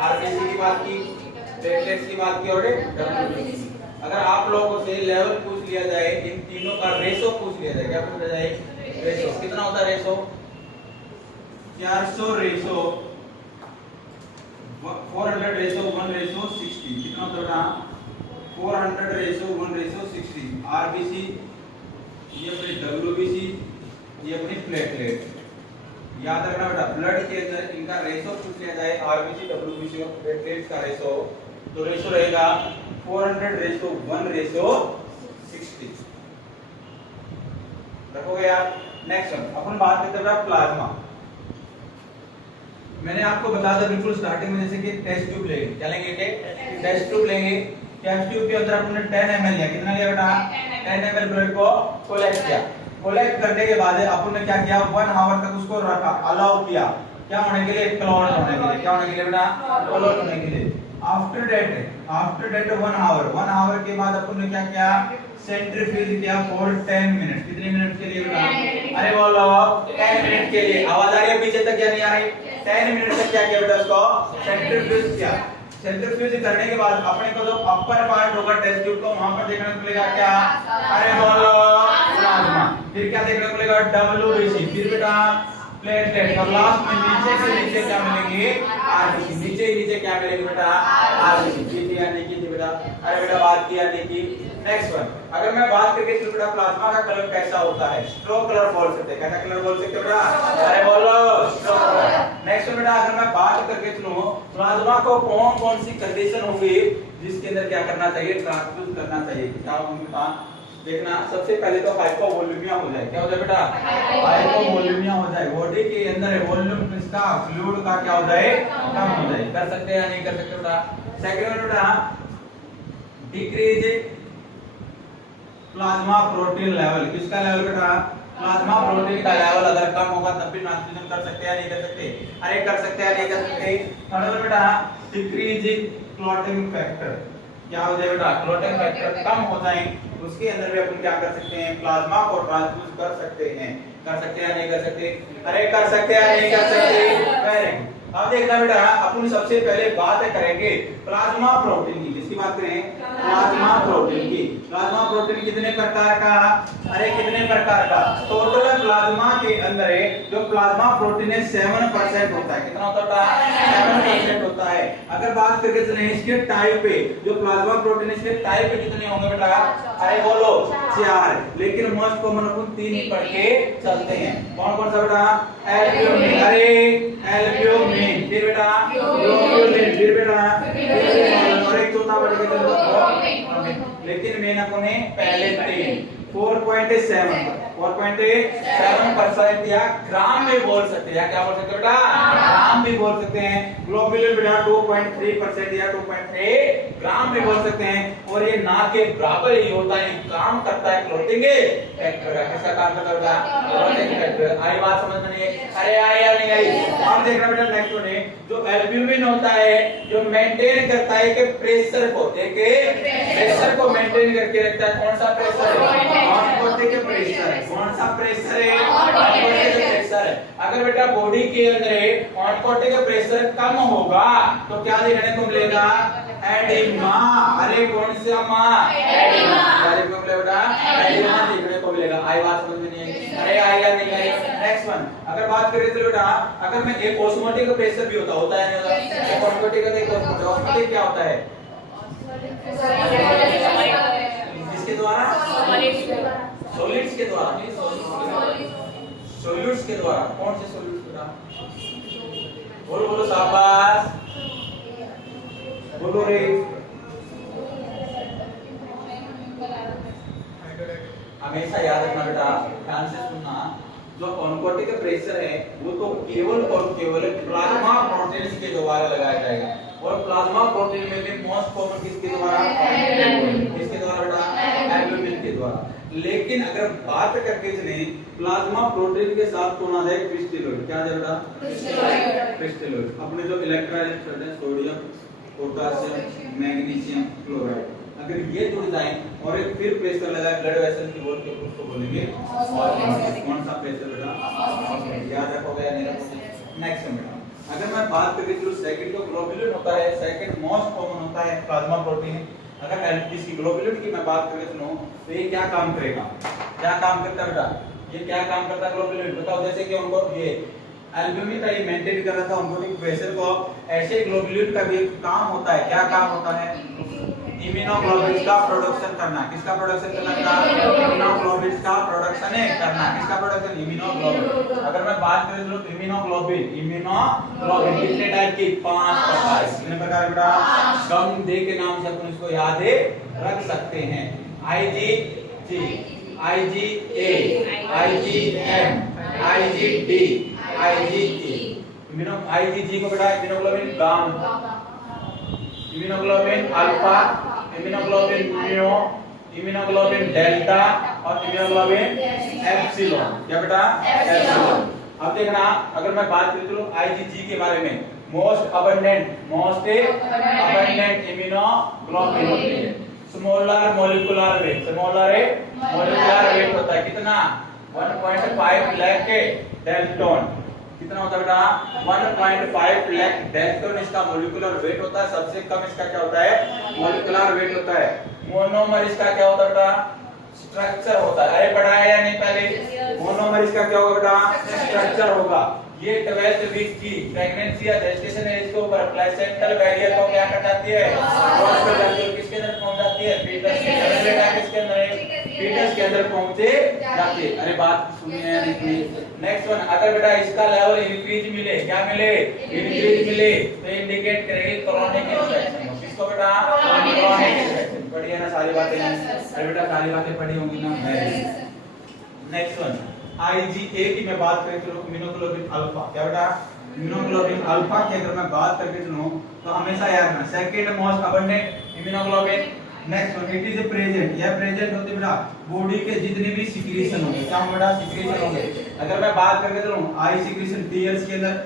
RBC की बात की, प्लेटलेट्स की बात की और डब्ल्यूबीसी। अगर आप लोगों से लेवल पूछ लिया जाए, इन तीनों का रेशो पूछ लिया जाए, क्या पूछा जाए? रेशो। कितना होता है रेशो? 400 ratio 400 ratio 1 ratio 60। कितना होता है? 400 रेशो 1 रेशो 60। आरबीसी, ये अपनी डब्ल्यूबीसी, ये अपनी प्लेटलेट। याद रखना बेटा, ब्लड के अंदर इनका रेशो पूछ लिया जाए, आरबीसी डब्ल्यूबीसी और प्लेटलेट्स का रेशो, तो रेशो रहेगा 400 रेशो 1 रेशो 60। रखोगे यार। नेक्स्ट वन अपन बात करते हैं प्लाज्मा। मैंने आपको बताया था बिल्कुल स्टार्टिंग में, जैसे कि टेस्ट ट्यूब लेंगे, क्या लेंगे? टेस्ट ट्यूब लेंगे। टेस्ट ट्यूब के अंदर हमने 10 ml लिया। कितना लिया बेटा? 10 ml ब्लड को कोलेक्ट किया। कोलेक्ट करने के बाद अपन ने क्या किया? 1 आवर तक उसको रखा, अलाउ किया, क्या होने के लिए? क्लॉट होने के लिए। क्या होने के लिए बेटा? क्लॉट होने के लिए। आफ्टर डेट 1 आवर के बाद अपन ने क्या किया? सेंट्रीफ्यूज किया फॉर 10 मिनट। कितने मिनट के लिए बेटा? अरे बोलो 10 मिनट के लिए। आवाज आ रही है पीछे तक? क्या नहीं आ रही? 10 मिनट तक क्या किया बेटा? उसको सेंट्रीफ्यूज किया। सेंट्रीफ्यूज करने के बाद अपने को जो अपर पार्ट होगा टेस्ट ट्यूब को, वहां पर देखने को मिलेगा क्या? अरे बोलो प्लाज्मा। फिर क्या देखने को मिलेगा? डब्ल्यूबीसी। फिर बेटा प्लेटलेट। और लास्ट में नीचे से नीचे क्या मिलेंगे? आरबीसी। नीचे ही नीचे क्या मिलेंगे बेटा? आरबीसी। की या नहीं की थी बेटा? अरे बेटा बात की या नहीं की? नेक्स्ट वन, अगर मैं बात करके चलूं बेटा प्लाज्मा का कलर कैसा होता है? स्ट्रो कलर बोल सकते हैं। कैसा कलर बोल सकते हैं बेटा? अरे बोलो स्ट्रो कलर। नेक्स्ट वन बेटा, अगर मैं बात करके चलूं प्लाज्मा को कौन कौन सी कंडीशन होगी जिसके अंदर क्या करना चाहिए? ट्रांसफ्यूज करना चाहिए। क्या होंगे बेटा? देखना, सबसे पहले तो हाइपोवोल्यूमिया हो जाए। क्या हो जाए बेटा? हाइपोवोल्यूमिया हो जाए। बॉडी के अंदर वॉल्यूम किसका? फ्लूइड का क्या हो जाए? कम हो जाए। कर सकते हैं या नहीं कर सकते बेटा? सेकंड बेटा, डिक्रीज प्लाज्मा प्रोटीन लेवल। किसका लेवल बेटा? प्लाज्मा प्रोटीन का लेवल अगर कम होगा तब भी ट्रांसफ्यूजन कर सकते हैं या नहीं कर सकते? अरे कर सकते हैं या नहीं कर सकते? थर्ड बेटा, डिक्रीज क्लॉटिंग फैक्टर। क्या हो जाए बेटा? क्लॉटिंग फैक्टर कम हो जाए, उसके अंदर भी अपन क्या कर सकते हैं? प्लाज्मा को ट्रांसफ्यूज कर सकते हैं। कर सकते हैं या नहीं कर सकते? अरे कर सकते हैं या नहीं कर सकते? Very good. अब देखना बेटा, अपन सबसे पहले बात करेंगे प्लाज्मा प्रोटीन की। किसकी बात करें? प्लाज्मा प्रोटीन की। प्लाज्मा प्रोटीन कितने प्रकार का? अरे कितने प्रकार का? टोटल प्लाज्मा के अंदर जो प्लाज्मा प्रोटीन है 7% होता है। कितना होता है? 7% होता है। अगर बात करके चले इसके टाइप पे, जो प्लाज्मा प्रोटीन इसके टाइप पे कितने होंगे बेटा? अरे बोलो 4। लेकिन मोस्ट कॉमन अपन 3 ही पढ़ के चलते हैं। कौन कौन सा बेटा? एल्ब्यूमिन। अरे एल्ब्यूमिन। फिर बेटा ग्लोब्यूलिन। फिर बेटा और एक चौथा पढ़ के चलो। लेकिन मेन अपन ने पहले 3 4.7% या ग्राम में बोल सकते हैं, या क्या बोल सकते हैं बेटा? ग्राम भी बोल सकते हैं। ग्लोब्यूलिन बेटा 2.3% या 2.3 ग्राम भी बोल सकते हैं। और ये ना के बराबर ही होता है, काम करता है क्लोटिंग फैक्टर का। किसका काम करता है? Clotting factor. आई बात समझ में नहीं? अरे आई या नहीं आई? अब देखना बेटा नेक्स्ट वन है, जो एल्ब्यूमिन होता है जो मेंटेन करता है कि प्रेशर को, देखे प्रेशर को मेंटेन करके रखता है। कौन सा प्रेशर है? Automatic pressure. कौन सा प्रेशर है? ऑटोमेटिक प्रेशर है। अगर बेटा बॉडी के अंदर ऑटोमेटिक प्रेशर कम होगा तो क्या देखने को मिलेगा? एडिमा। अरे कौन सा मां? एडिमा। अरे को मिलेगा बेटा? एडिमा देखने को मिलेगा। आई बात समझ में नहीं आई? अरे आई या नहीं आई? नेक्स्ट वन, अगर बात करें तो बेटा अगर मैं एक ऑस्मोटिक प्रेशर भी होता है नहीं होता? एक ऑस्मोटिक का एक ऑस्मोटिक क्या होता है? इसके द्वारा सॉलिड्स के द्वारा सॉल्यूट्स के द्वारा। कौन से सॉल्यूट्स बेटा? बोलो बोलो शाबाश, बोलो रे। हमेशा याद रखना बेटा, ध्यान से सुनना, जो ऑनकोटिक प्रेशर है वो तो केवल और केवल प्लाज्मा प्रोटीन्स के द्वारा लगाया जाएगा। और प्लाज्मा प्रोटीन में भी मोस्ट कॉमन किसके द्वारा? किसके द्वारा बेटा? एल्ब्यूमिन के द्वारा। लेकिन अगर बात करके चले प्लाज्मा प्रोटीन के साथ कौन आ जाए? क्रिस्टलोइड। क्या आ जाए बेटा? क्रिस्टलोइड। अपने जो इलेक्ट्रोलाइट होते हैं सोडियम, पोटेशियम, मैग्नीशियम, क्लोराइड, अगर ये जुड़ जाए और एक फिर प्रेशर लगाए ब्लड वेसल की वॉल के ऊपर, उसको बोलेंगे ऑस्मोसिस। कौन सा प्रेशर बेटा? याद रखोगे या नहीं रखोगे? नेक्स्ट बेटा अगर मैं बात करें जो सेकंड जो ग्लोबुलिन होता है, सेकंड मोस्ट कॉमन होता है प्लाज्मा प्रोटीन। अगर इसकी ग्लोबुलिन की मैं बात करें तो ये क्या काम करेगा, क्या काम करता है बेटा, ये क्या काम करता है ग्लोबुलिन बताओ। जैसे कि उनको ये एल्ब्यूमिन का मेंटेन कर रहा था, उनको एक प्रेशर को, ऐसे ग्लोबुलिन का भी एक काम होता है। क्या काम होता है, इम्यूनोग्लोबुलिन का प्रोडक्शन करना। किसका प्रोडक्शन करना, इम्यूनोग्लोबुलिन का प्रोडक्शन है करना। किसका प्रोडक्शन, इम्यूनोग्लोबुलिन। अगर मैं बात करें तो इम्यूनोग्लोबुलिन कितने टाइप की, 5 प्रकार। कितने प्रकार बेटा, कम दे के नाम से अपन इसको याद रख सकते हैं। IgG, IgA, IgM, IgD, IgE। IgG को बेटा immunoglobulin gamma, immunoglobulin alpha, immunoglobulin mu, immunoglobulin delta और इम्यूनोग्लोबुलिन एप्सिलॉन। क्या बेटा, एप्सिलॉन। अब देखना, अगर मैं बात करूं तो IgG के बारे में, मोस्ट अबंडेंट इम्यूनोग्लोबुलिन होती है। स्मॉलर मोलिकुलर वेट, वेट होता है कितना, 1.5 लाख के डेल्टन। कितना होता है बेटा, 1.5 लाख डेल्टन इसका मोलिकुलर वेट होता है। सबसे कम इसका क्या होता है, मोलिकुलर वेट होता है। मोनोमर इसका क्या होता है बेटा, स्ट्रक्चर होता है। अरे पढ़ा है या नहीं पहले, मोनोमर इसका क्या होगा बेटा, स्ट्रक्चर होगा। ये 12th वीक की प्रेगनेंसी या जेस्टेशन एज के ऊपर प्लेसेंटल बैरियर को क्या कर जाती है, क्रॉस कर जाती है। किसके अंदर पहुंच जाती है, फीटस के अंदर। बेटा किसके अंदर है, फीटस के अंदर पहुंचे जाती है। अरे बात सुनिए या नहीं। नेक्स्ट वन, अगर बेटा इसका लेवल इंक्रीज मिले, क्या मिले, इंक्रीज मिले, तो इंडिकेट करेगी क्रॉनिक इन्फेक्शन। किसको बेटा, क्रॉनिक इन्फेक्शन। पढ़ी है ना सारी बातें, अरे बेटा सारी बातें पढ़ी होंगी ना। नेक्स्ट वन, IgA की मैं बात करें तो इम्यूनोग्लोबुलिन अल्फा। क्या बेटा, इम्यूनोग्लोबुलिन अल्फा की अगर मैं बात करके चलूं तो हमेशा याद रखना, second most abundant immunoglobulin. Next one, it is present, यह प्रेजेंट होते बेटा बॉडी के जितने भी सिक्रीशन होंगे। क्या बेटा, सिक्रीशन होंगे। अगर मैं बात करके चलूं, आई सिक्रीशन टीयर्स के अंदर,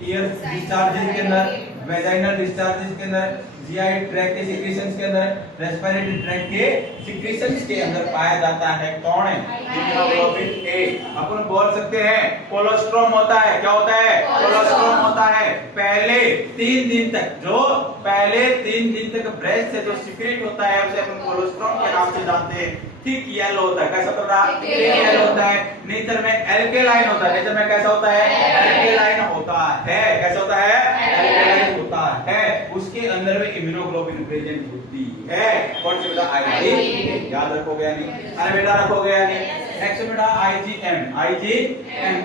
टीयर्स डिस्चार्जेस के अंदर, वेजाइनल डिस्चार्जेस के अंदर, जीआई ट्रैक्ट के सिक्रीशंस के अंदर, रेस्पिरेटरी ट्रैक्ट के सिक्रीशंस के अंदर पाया जाता है। कौन है, इम्यूनोग्लोबुलिन ए। अपन बोल सकते हैं कोलोस्ट्रोम होता है। क्या होता है, कोलोस्ट्रोम होता है। पहले 3 दिन तक, जो पहले 3 दिन तक ब्रेस्ट से जो सिक्रेट होता है उसे अपन कोलोस्ट्रोम के नाम से जानते हैं। ठीक येलो होता है। कैसा होता है, ठीक येलो होता है। नेचर में एल्केलाइन होता है। नेचर में कैसा होता है, एल्केलाइन होता है। कैसा होता है, एल्केलाइन होता है। उसके अंदर में इम्यूनोग्लोबुलिन प्रेजेंट होती है। कौन सी बेटा, IgA। याद रखोगे या नहीं, अरे बेटा रखोगे या नहीं। नेक्स्ट बेटा IgM,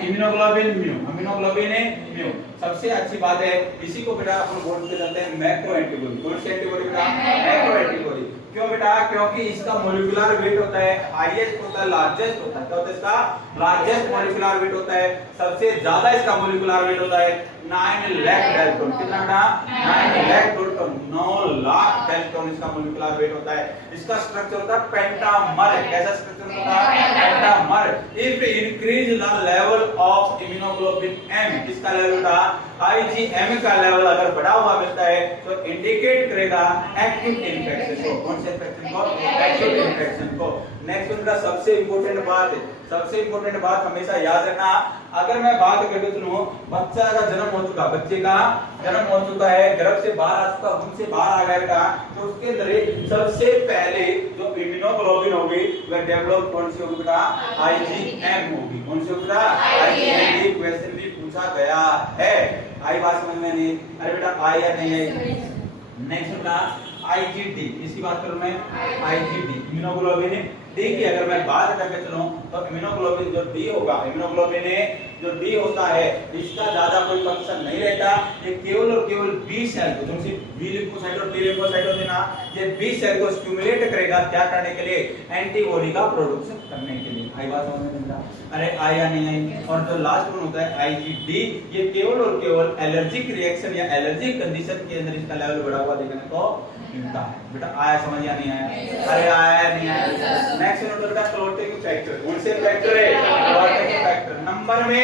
immunoglobulin mu, immunoglobulin mu. सबसे अच्छी बात है, इसी को बेटा अपन बोलते जाते हैं मैक्रो एंटीबॉडी। कौन सी एंटीबॉडी बेटा, मैक्रो एंटीबॉडी। क्यों बेटा, क्योंकि इसका मोलिकुलर वेट होता है हाईएस्ट होता है, लार्जेस्ट होता है। क्या होता है, इसका लार्जेस्ट मोलिकुलर वेट होता है। सबसे ज्यादा इसका मोलिकुलर वेट होता है 9 लाख डेल्टन। कितना बेटा, 9 लाख डेल्टन, 9 लाख डेल्टन इसका मोलिकुलर वेट होता है। इसका स्ट्रक्चर होता है पेंटामर। कैसा स्ट्रक्चर होता है, pentamer. If increase the level of immunoglobulin M, किसका लेवल बेटा, IgM का लेवल अगर बढ़ा हुआ मिलता है तो इंडिकेट करेगा एक्यूट इन्फेक्शन को। कौन से इन्फेक्शन को, एक्यूट इन्फेक्शन को। नेक्स्ट उनका सबसे इंपॉर्टेंट बात है, सबसे इंपॉर्टेंट बात हमेशा याद रखना। अगर मैं बात करके सुनो, बच्चा का जन्म हो चुका, बच्चे का जन्म हो चुका है, गर्भ से बाहर आ चुका, खून से बाहर आ गया बेटा, तो उसके अंदर सबसे पहले जो इम्यूनोग्लोबुलिन होगी वह डेवलप कौन सी होगी बेटा, IgM होगी। कौन सी होगी बेटा, IgM। क्वेश्चन भी पूछा गया है। आई बात समझ में नहीं, अरे बेटा आई या नहीं आई। नेक्स्ट बेटा IgD, इसकी बात करूं मैं, IgD इम्यूनोग्लोबुलिन डी की अगर मैं बात करके चलूं तो इम्यूनोग्लोबुलिन जो डी होगा, इम्यूनोग्लोबुलिन जो डी होता है इसका ज्यादा कोई फंक्शन नहीं रहता। ये केवल और केवल बी सेल को, जो बी लिम्फोसाइट और टी लिम्फोसाइट होते हैं ना, ये बी सेल को स्टिमुलेट करेगा। क्या करने के लिए, एंटीबॉडी का प्रोडक्शन करने के लिए। आई बात समझ में नहीं, अरे आई या नहीं आई। और जो लास्ट वन होता है IgD, ये केवल और केवल एलर्जिक रिएक्शन या एलर्जिक कंडीशन के अंदर इसका लेवल बढ़ा हुआ देखने को मिलता है। बेटा आया समझ या नहीं आया, अरे आया नहीं आया। नेक्स्ट वन होता है क्लोटिंग फैक्टर। कौन से फैक्टर है, क्लोटिंग फैक्टर। नंबर में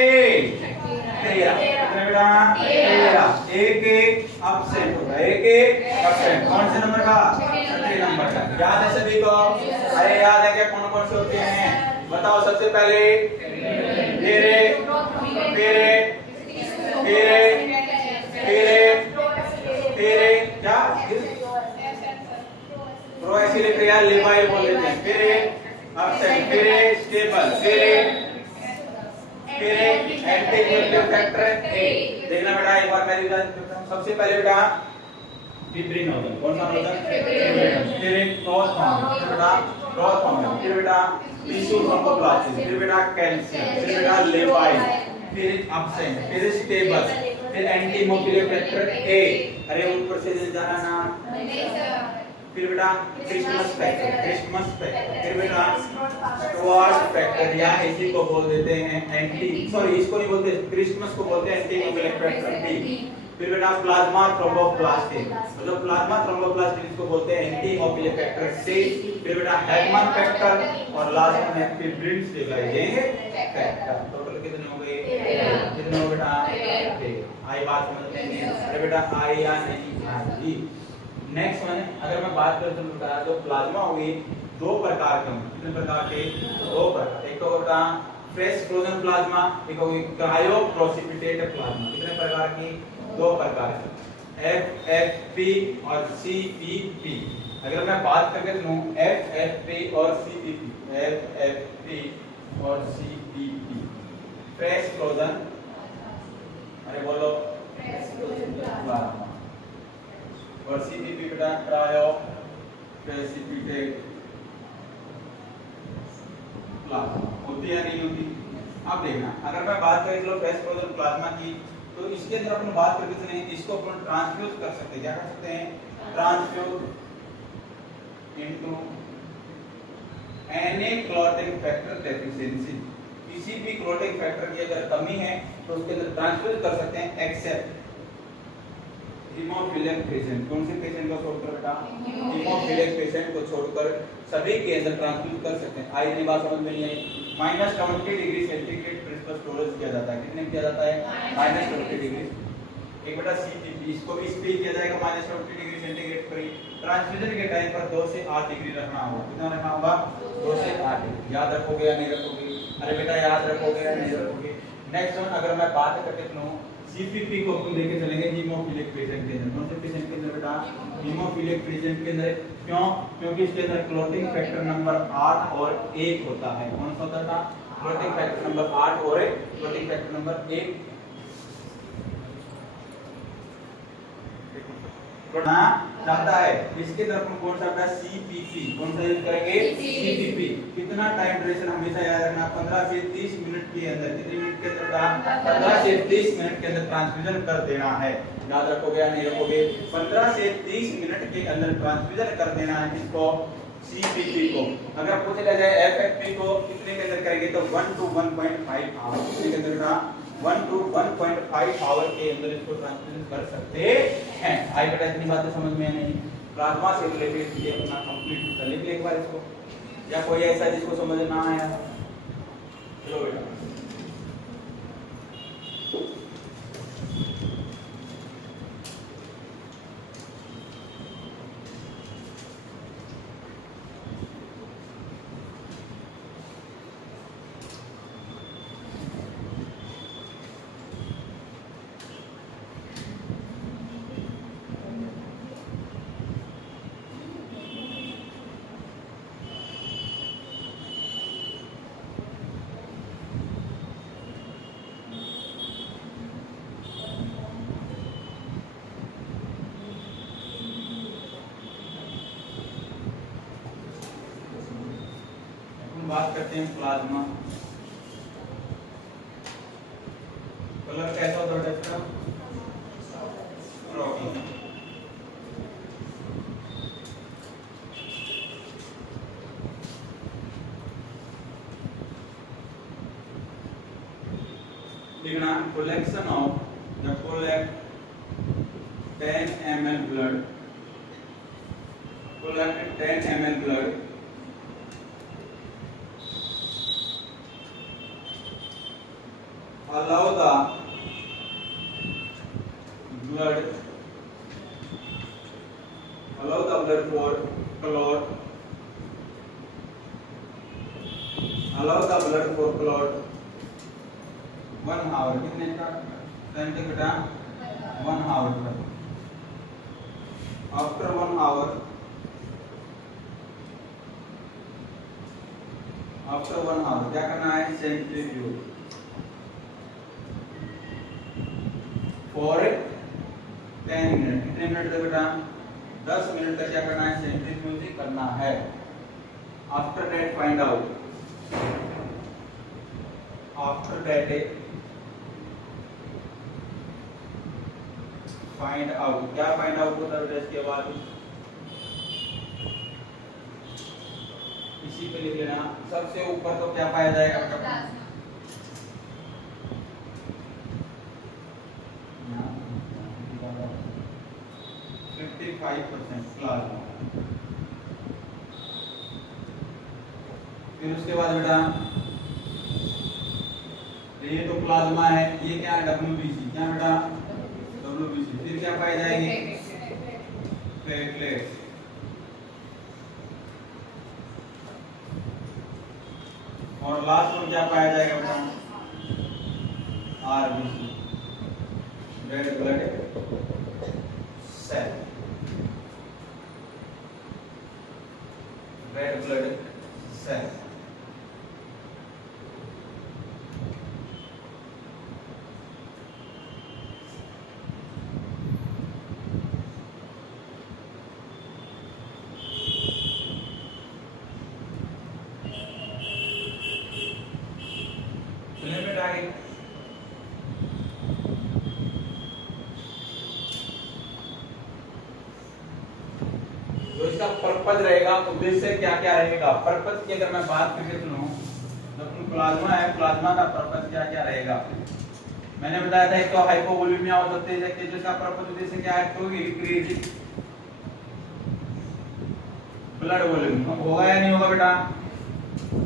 13, कितने बेटा, 13। एक एब्सेंट होगा, एक एब्सेंट। कौन से नंबर का, 6 नंबर का। याद है सभी को, अरे याद है क्या, कौन कौन से होते हैं बताओ। सबसे पहले देखना बेटा एक बार मैं सबसे पहले बेटा फिब्रिनोजन, कौन सा नोजन? फिब्रिनोजन। फिर एक प्रोथॉर्म, फिर बेटा प्रोथॉर्म, फिर बेटा टिश्यू थ्रोम्बोप्लास्टिन, फिर बेटा कैल्शियम, फिर बेटा लेपाइड, फिर एब्सेंट, फिर स्टेबल, फिर एंटी हेमोफिलिक फैक्टर ए, अरे ऊपर से जाना ना, फिर बेटा क्रिस्मस फैक्टर, फिर बेटा स्टुअर्ट फैक्टर या इसी को बोल देते हैं इसको नहीं बोलते, क्रिस्मस को बोलते हैं एंटी हेमोफिलिक फैक्टर बी। फिर बेटा प्लाज्मा थ्रोम्बोप्लास्टिन, मतलब प्लाज्मा थ्रोम्बोप्लास्टिन इसको बोलते हैं एंटी हेमोफिलिक फैक्टर सी। फिर बेटा हेगमन फैक्टर और लास्ट में फिब्रिन स्टेबलाइजिंग फैक्टर। टोटल कितने हो गए? कितने हो बेटा? आई बात समझ में नहीं? अरे बेटा आई या नहीं आई? नेक्स्ट वन, अगर मैं बात करूं तो बेटा जो प्लाज्मा होगी दो प्रकार के होंगे। कितने प्रकार के? दो प्रकार। एक तो बेटा फ्रेश फ्रोजन प्लाज्मा, एक होगी क्रायो प्रेसिपिटेटेड प्लाज्मा। कितने प्रकार की? दो प्रकार के, FFP और CPP। अगर मैं बात करके चलूं FFP और CPP, FFP और CPP, फ्रेश फ्रोजन, अरे बोलो प्लाज्मा, और CPP बेटा क्रायो प्रेसिपिटेटेड प्लाज्मा। होती है नहीं होती? अब देखना, अगर मैं बात करें चलो फ्रेश फ्रोजन प्लाज्मा की, तो इसके अंदर अपन बात करके चले, इसको अपन ट्रांसफ्यूज कर सकते हैं। क्या कर सकते हैं? Transfuse into any clotting factor deficiency. किसी भी क्लॉटिंग फैक्टर की अगर कमी है तो उसके अंदर ट्रांसफ्यूज कर सकते हैं, एक्सेप्ट हीमोफिलिक पेशेंट। कौन से पेशेंट को छोड़कर बेटा? हीमोफिलिक पेशेंट को छोड़कर सभी के अंदर ट्रांसफ्यूज कर सकते हैं। आई नहीं बात समझ में नहीं आई? -20 डिग्री सेंटीग्रेड प्रेशर स्टोरेज किया जाता है। कितने किया जाता है? -20 डिग्री। एक बेटा CPP, इसको भी इस पे किया जाएगा -20 डिग्री सेंटीग्रेड पर। ट्रांसफ्यूजन के टाइम पर 2 से 8 डिग्री रखना होगा। कितना रखना होगा? 2 से 8 डिग्री। याद रखोगे या नहीं रखोगे? अरे बेटा याद रखोगे या नहीं रखोगे? नेक्स्ट वन, अगर मैं बात करके चलूं CPP को अपन लेके चलेंगे हीमोफिलिक पेशेंट के अंदर। कौन से पेशेंट के अंदर बेटा? हीमोफिलिक पेशेंट के अंदर। क्यों? क्योंकि इसके अंदर क्लॉटिंग फैक्टर नंबर 8 और 1 होता है। कौन सा होता था? क्लॉटिंग फैक्टर नंबर 8 और क्लॉटिंग फैक्टर नंबर 1 जाता है। इसके तरफ हम कौन सा बेटा? CPP। कौन सा यूज करेंगे? CPP। कितना टाइम ड्यूरेशन हमेशा याद रखना, 15 से 30 मिनट के अंदर। कितने मिनट के अंदर? 15 से 30 मिनट के अंदर ट्रांसफ्यूजन कर देना है। याद रखोगे या नहीं रखोगे? 15 से 30 मिनट के अंदर ट्रांसफ्यूजन कर देना है इसको, CPP को। अगर पूछा जाए FFP को कितने के अंदर करेंगे तो 1 to 1.5 आवर। कितने के अंदर? 1 to 1.5 आवर के अंदर इसको ट्रांसफ्यूजन कर सकते हैं। आई बेटा इतनी बातें समझ में नहीं? प्लाज्मा से रिलेटेड ये अपना कंप्लीट कर लेंगे एक बार इसको, या कोई ऐसा जिसको समझ ना आया? चलो बेटा बात करते हैं प्लाज्मा। कलर कैसा होता है इसका? रॉकी। देखना, collection of the collect 10 ml blood, collect 10 ml blood allow the blood for clot, allow the blood for clot 1 hour। कितने का टाइम तक बेटा? 1 hour तक। आफ्टर 1 hour, क्या करना है? सेंट्रीफ्यूज। For 10 minute. कितने मिनट तक बेटा? 10 मिनट तक क्या करना है? सेंट्रीफ्यूजिंग करना है। After that find out, after that find out, क्या फाइंड आउट होता है इसके बाद? इसी पे लिख लेना। सबसे ऊपर तो क्या पाया जाएगा बेटा? 55% प्लाज्मा। फिर उसके बाद बेटा ये तो प्लाज्मा है, ये क्या है? WBC। क्या बेटा? WBC। फिर क्या पाई जाएगी? प्लेटलेट्स। और लास्ट में क्या पाया जाएगा बेटा? RBC, red blood cell, red blood cell. Limit आ गई। तो इसका पर्पज रहेगा, उद्देश्य क्या क्या रहेगा? पर्पज की अगर मैं बात करके सुनो, तो प्लाज्मा है, प्लाज्मा का पर्पज क्या क्या रहेगा? मैंने बताया था एक तो हाइपोवोल्यूमिया हो सकते हैं, कि जिसका पर्पज उद्देश्य क्या है? To increase blood volume. होगा या नहीं होगा बेटा?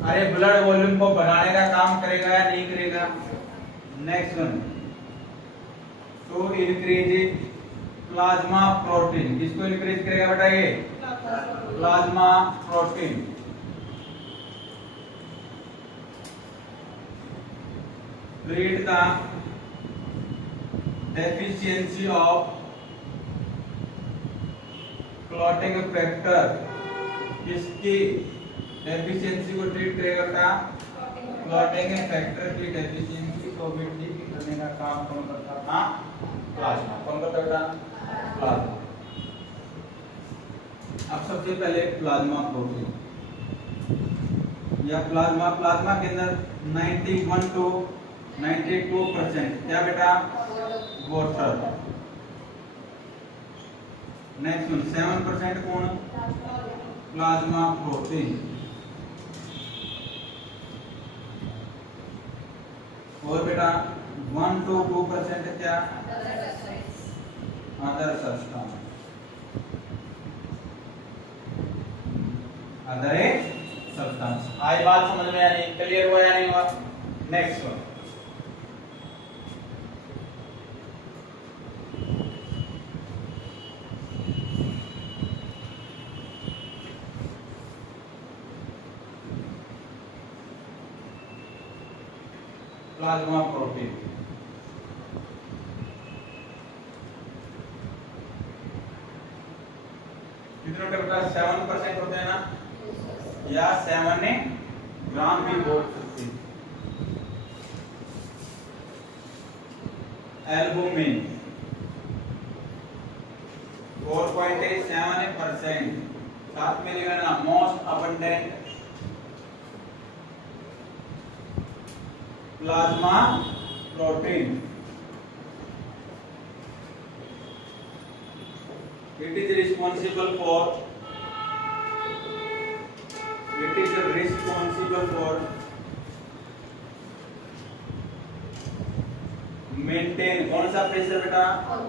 अरे ब्लड वॉल्यूम को बढ़ाने का काम करेगा या नहीं करेगा? Next one, to increase plasma protein. किसको इंक्रीज करेगा बेटा? ये plasma protein. Treat the deficiency of clotting factor. किसकी डेफिशिएंसी को ट्रीट करेगा बेटा? क्लॉटिंग फैक्टर की डेफिशिएंसी को भी ठीक करने का काम कौन करता था? प्लाज्मा। कौन करता बेटा? प्लाज्मा। अब सबसे पहले प्लाज्मा प्रोटीन या प्लाज्मा, प्लाज्मा के अंदर 91 to 92% क्या बेटा? वाटर। नेक्स्ट 7% कौन? Plasma protein. और बेटा 1 to 2% क्या? Other substance, other substance. आई बात समझ में? यानी क्लियर हुआ या नहीं हुआ? Next one, plasma protein. कितने बेटा? 7% होते हैं ना, या 7 ग्राम भी बोल सकते हैं। एल्बुमिन 4.7%। साथ में लिखना ना, most abundant plasma protein. It is responsible for maintain कौन सा प्रेशर बेटा? On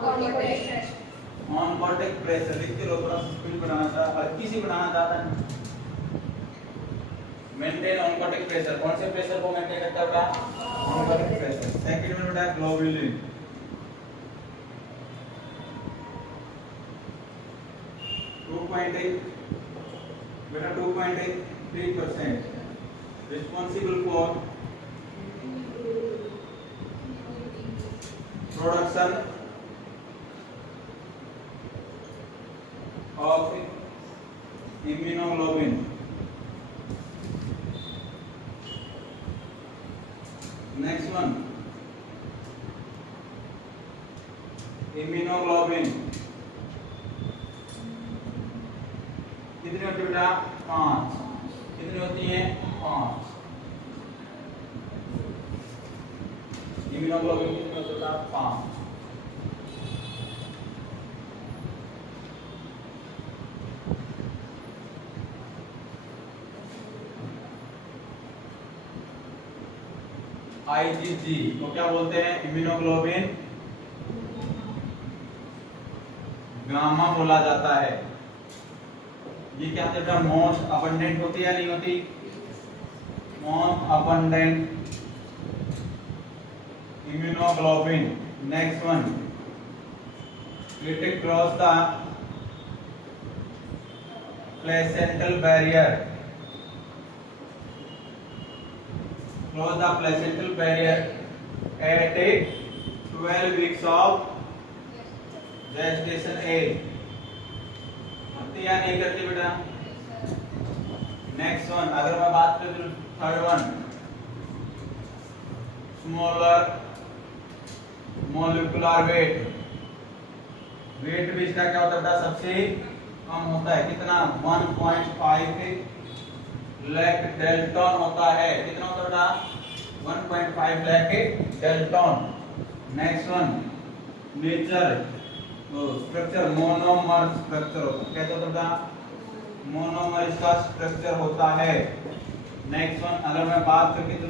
contact pressure. लिख के लो, थोड़ा स्पीड बढ़ाना था, हल्की सी बढ़ाना चाहता है। Maintain on contact pressure. कौन से प्रेशर को मेंटेन करता है बेटा? On contact pressure. सेकंड में बेटा ग्लोबुलिन 2.8 बेटा 2.83% responsible for production of immunoglobulin. Next one, immunoglobulin कितनी होती है बेटा? 5। कितनी होती है? 5। इम्यूनोग्लोबिन कितनी होती है? 5। IgG को क्या बोलते हैं? इम्यूनोग्लोबिन गामा बोला जाता है। ये क्या होता है? मोस्ट अबंडेंट होती है या नहीं होती? Most abundant immunoglobulin. Next one, it cross the placental barrier. Cross the placental barrier at 12 weeks of gestation age. करती या नहीं करती बेटा? नेक्स्ट वन, अगर मैं बात करूं third one, smaller molecular weight. Weight भी इसका क्या होता है? सबसे कम होता है। कितना? 1.5 लाख डेल्टन होता है। कितना होता है? 1.5 lakh dalton. Next one, nature structure monomer structure होता है। क्या होता है? मोनोमर इसका स्ट्रक्चर होता है। नेक्स्ट वन, अगर मैं बात करके तो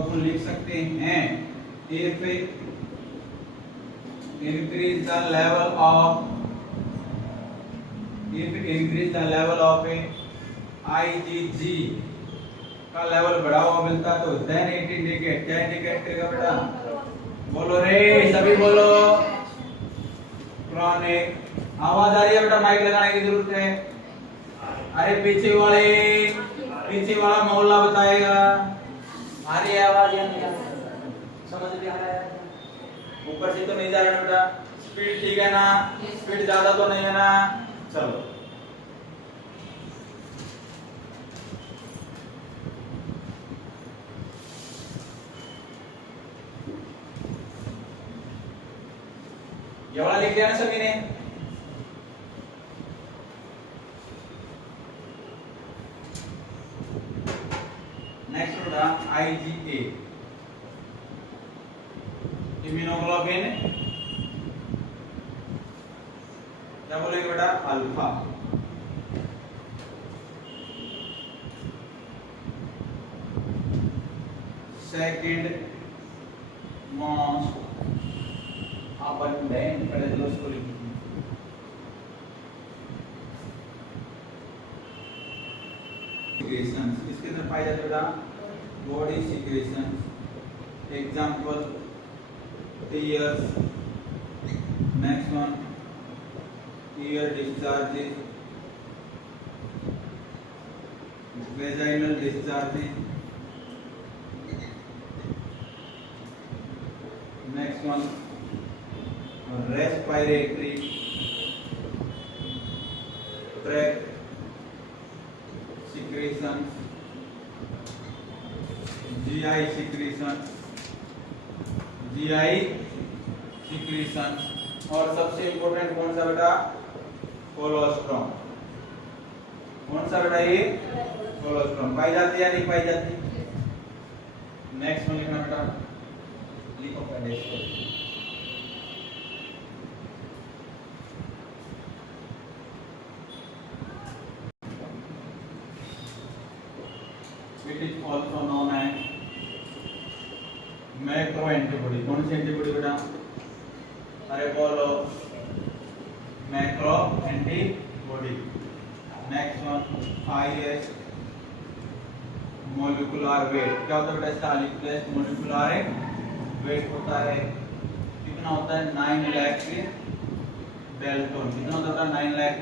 अपन लिख सकते हैं if increase the level of IgG का लेवल बढ़ा हुआ मिलता तो then it indicate, क्या इंडिकेट करेगा बेटा? बोलो रे, सभी बोलो। क्रॉनिक। आवाज आ रही है बेटा? माइक लगाने की जरूरत है। अरे पीछे वाला मोहल्ला बताएगा। आ रही है आवाज या नहीं? समझ में आ रहा है? ऊपर से तो नहीं जा रहा बेटा? स्पीड ठीक है ना? स्पीड ज्यादा तो नहीं है ना? चलो, ये वाला लिख दिया ना सभी ने? नेक्स्ट बेटा IgA, इम्यूनोग्लोबिन क्या बोलेंगे बेटा? अल्फा। सेकंड मोस्ट अबंडेंट, पहले जो उसको लिखिए। सिक्रेशंस इसके अंदर पाए जाते बेटा? Body secretions. Example tears. Next one, ear discharges, vaginal discharges. Next one, respiratory tract secretions, GI secretions, GI secretion. और सबसे इंपॉर्टेंट कौन सा बेटा? कोलोस्ट्रम। कौन सा बेटा? ये कोलोस्ट्रम। पाई जाती है या नहीं पाई जाती? नेक्स्ट वन लिखना बेटा, लिखो पहले इसको। It is also known as macro antibody. कौन सी एंटीबॉडी बेटा? अरे बोलो, macro antibody. Next one IS molecular weight. क्या होता है बेटा? इसका अलिप्लेस मोलिकुलर वेट होता है। कितना होता है? 9 लाख डेल्टन। कितना होता है? 9 लाख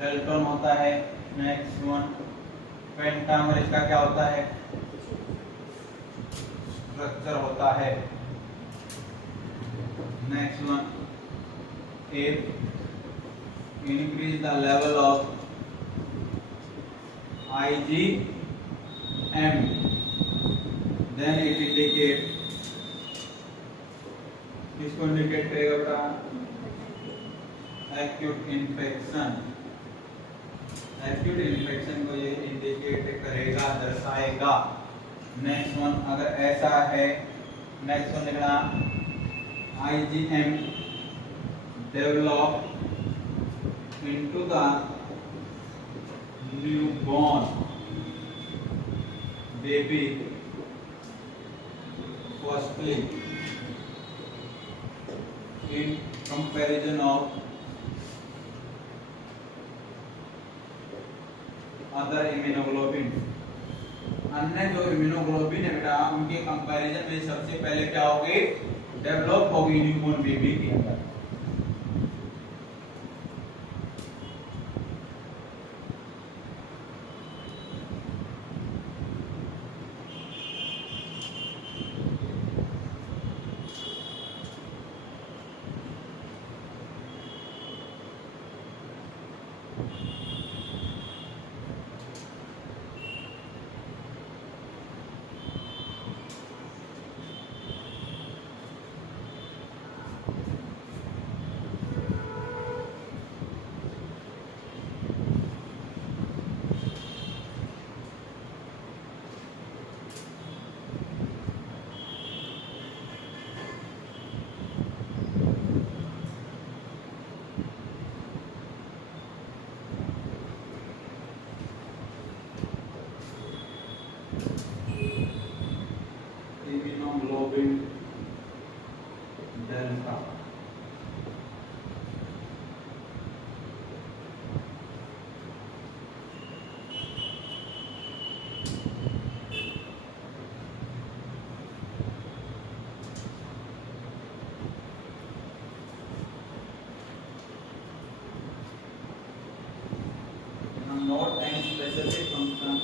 डेल्टन होता है। नेक्स्ट वन पेंटामर, इसका क्या होता है? स्ट्रक्चर होता है। Next one, if increase the level of IgM, then it indicates इसको इंडिकेट करेगा बेटा एक्यूट इन्फेक्शन। एक्यूट इन्फेक्शन को ये इंडिकेट करेगा, दर्शाएगा। नेक्स्ट वन अगर ऐसा है, नेक्स्ट वन लिखना IgM develop into the newborn baby firstly in comparison of other immunoglobulin। अन्य जो इम्यूनोग्लोबिन है बेटा उनके कंपैरिजन में सबसे पहले क्या होगी, डेवलप होगी न्यूबॉर्न बेबी के अंदर। Immunoglobulin delta not any specific function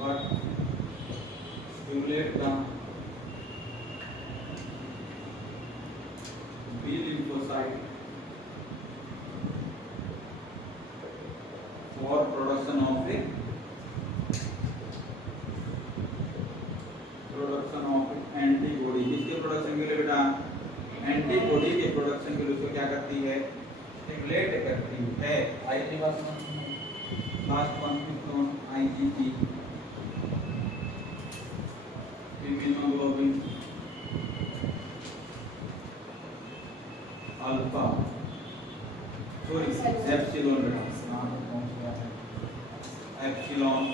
but stimulate the B lymphocyte for production of antibody. इसके प्रोडक्शन के लिए बेटा एंटीबॉडी के प्रोडक्शन के लिए उसको क्या करती है, स्टिमुलेट करती है। IG last one IgE immunoglobulin alpha sorry epsilon बेटा नाम कौन सा है, epsilon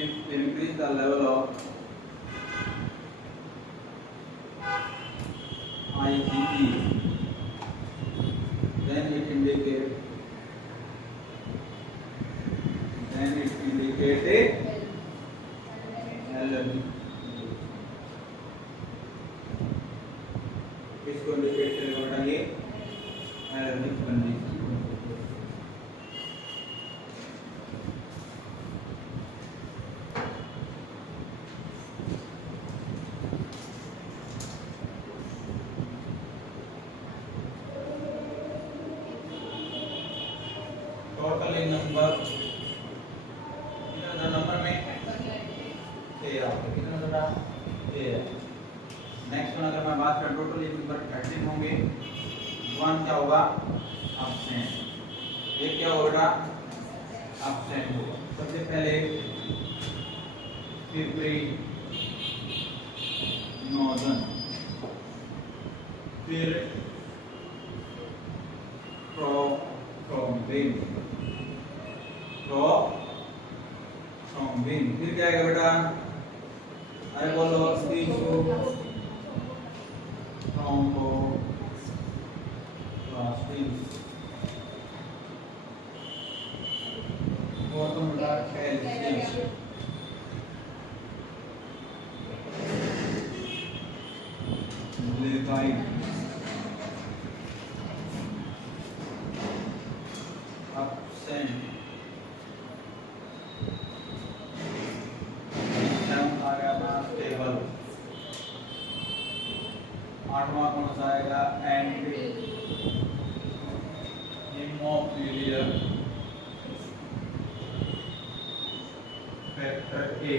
if increase the level of IgE then it indicate allergy। इसको इंडिकेट करेगा बेटा ये एलर्जिक कंडीशन। टोटली नंबर कितना नंबर में 13 कितना बेटा 13। नेक्स्ट वन अगर मैं बात करूं टोटली नंबर 13 होंगे। वन क्या होगा, एब्सेंट। ये क्या होगा, एब्सेंट होगा। सबसे पहले फिब्रिनोजन, फिर थ्रोम्बिन, फिर क्या आएगा बेटा, अरे बोलो थ्रोम्बोप्लास्टिन, और तो बेटा कैल्शियम, लिपाइड, एब्सेंट। आठवां कौन सा आएगा, anti haemophilia. Factor A,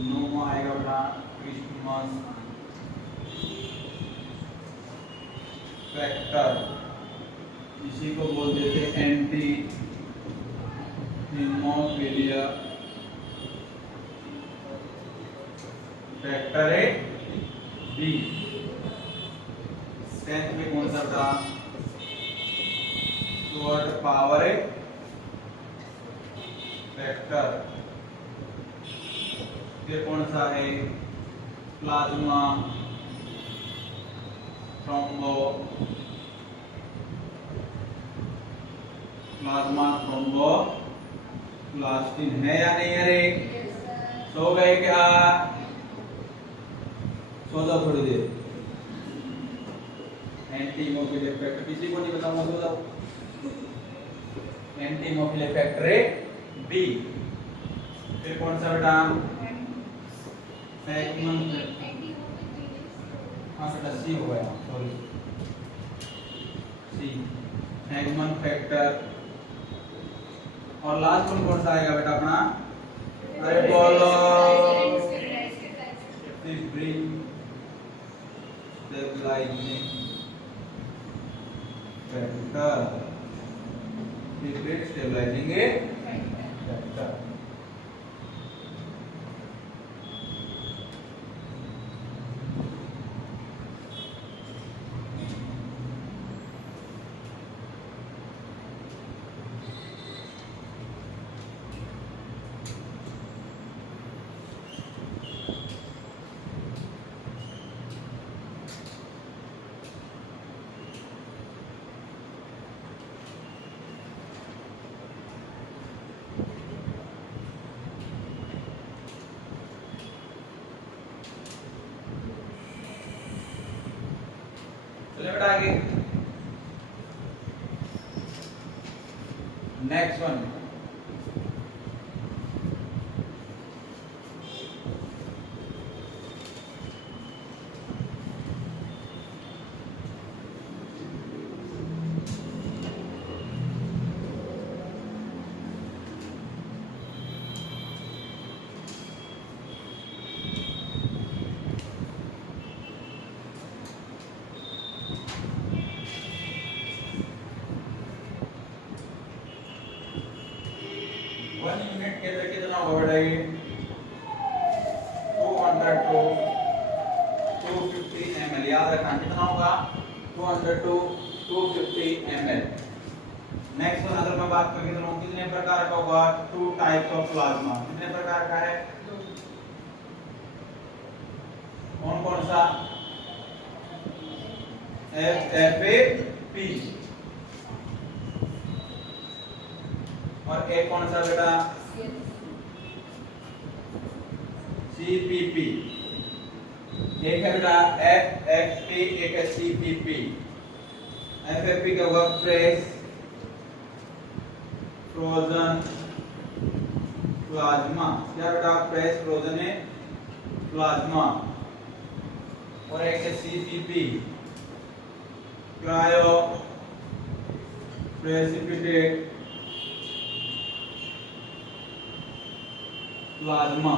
no आएगा बेटा क्रिसमस फैक्टर, इसी को बोल देते anti haemophilia factor A B. Tenth में कौन सा था? Stuart Prower a factor. फिर कौन सा है? Plasma thrombo, plasma thromboplastin है या नहीं? अरे सो गए क्या? सो जाओ थोड़ी देर। एंटी हीमोफिलिया फैक्टर किसी को नहीं बताऊंगा, सो जाओ। Anti haemophilia factor A B. फिर कौन सा बेटा? हाँ बेटा सी हो गया, सॉरी सी, हैगमन फैक्टर। और लास्ट वन कौन सा आएगा बेटा अपना? अरे बोलो, स्टेबलाइजिंग फैक्टर, स्टेबलाइजिंग फैक्टर। चलिए बेटा आगे, नेक्स्ट वन। वन यूनिट के अंदर कितना होगा बेटा? ये 200 टू 250 ml, याद रखना कितना होगा? 200 टू 250 ml। नेक्स्ट वन अगर मैं बात करूं तो कितने प्रकार का होगा? 2 टाइप्स ऑफ प्लाज्मा। कितने प्रकार का है? कौन कौन सा? FFP और एक कौन सा बेटा? CPP। एक है बेटा FFP, एक है CPP। FFP का होगा फ्रेश फ्रोजन प्लाज्मा। क्या बेटा? फ्रेश फ्रोजन है प्लाज्मा। और एक है CPP, cryo precipitate plasma,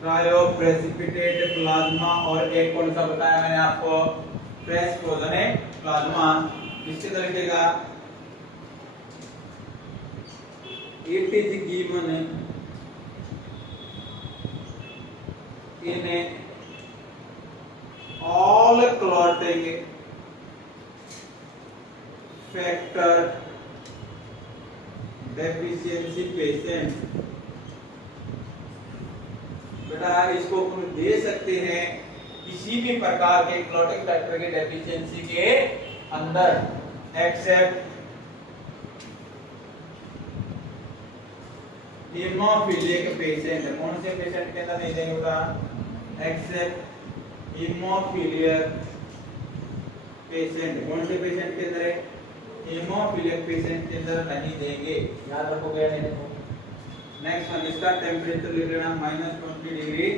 cryo precipitate plasma. और एक कौन सा बताया मैंने आपको? Fresh frozen plasma. इसके तरीके का it is given in all clotting factor deficiency patient। बेटा इसको हम दे सकते हैं किसी भी प्रकार के क्लॉटिंग फैक्टर के डेफिशिएंसी के अंदर, एक्सेप्ट हीमोफिलिक पेशेंट। कौन से पेशेंट के अंदर नहीं देंगे बेटा? Except haemophilic patient. कौन से पेशेंट के अंदर है? हीमोफिलिक पेशेंट के अंदर नहीं देंगे, याद रखोगे या नहीं? देखो नेक्स्ट वन, इसका टेम्परेचर लिख लेना -20 डिग्री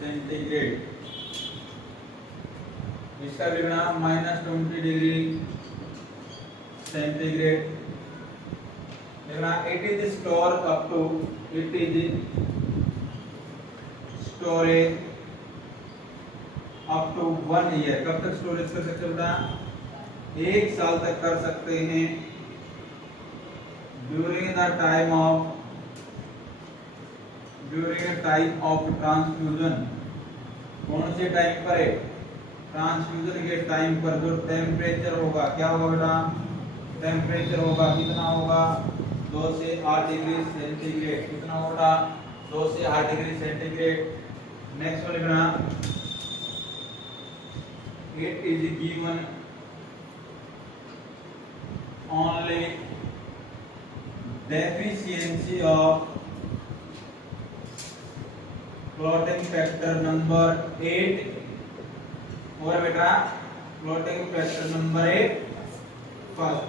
सेंटीग्रेड। इसका लिखना -20 डिग्री सेंटीग्रेड। देखना it is store up to, it is storage up to 1 year. कब तक स्टोरेज कर सकते बेटा? 1 साल तक कर सकते हैं। During the time of transfusion. कौन से टाइम पर है? ट्रांसफ्यूजन के टाइम पर जो टेम्परेचर होगा, क्या होगा बेटा? टेम्परेचर होगा, कितना होगा? 2 से 8 डिग्री सेंटीग्रेड। कितना होगा? 2 से 8 डिग्री सेंटीग्रेड। नेक्स्ट वन लिखना, it is given only deficiency of clotting factor number 8। और बेटा क्लोटिंग फैक्टर नंबर 8 फर्स्ट।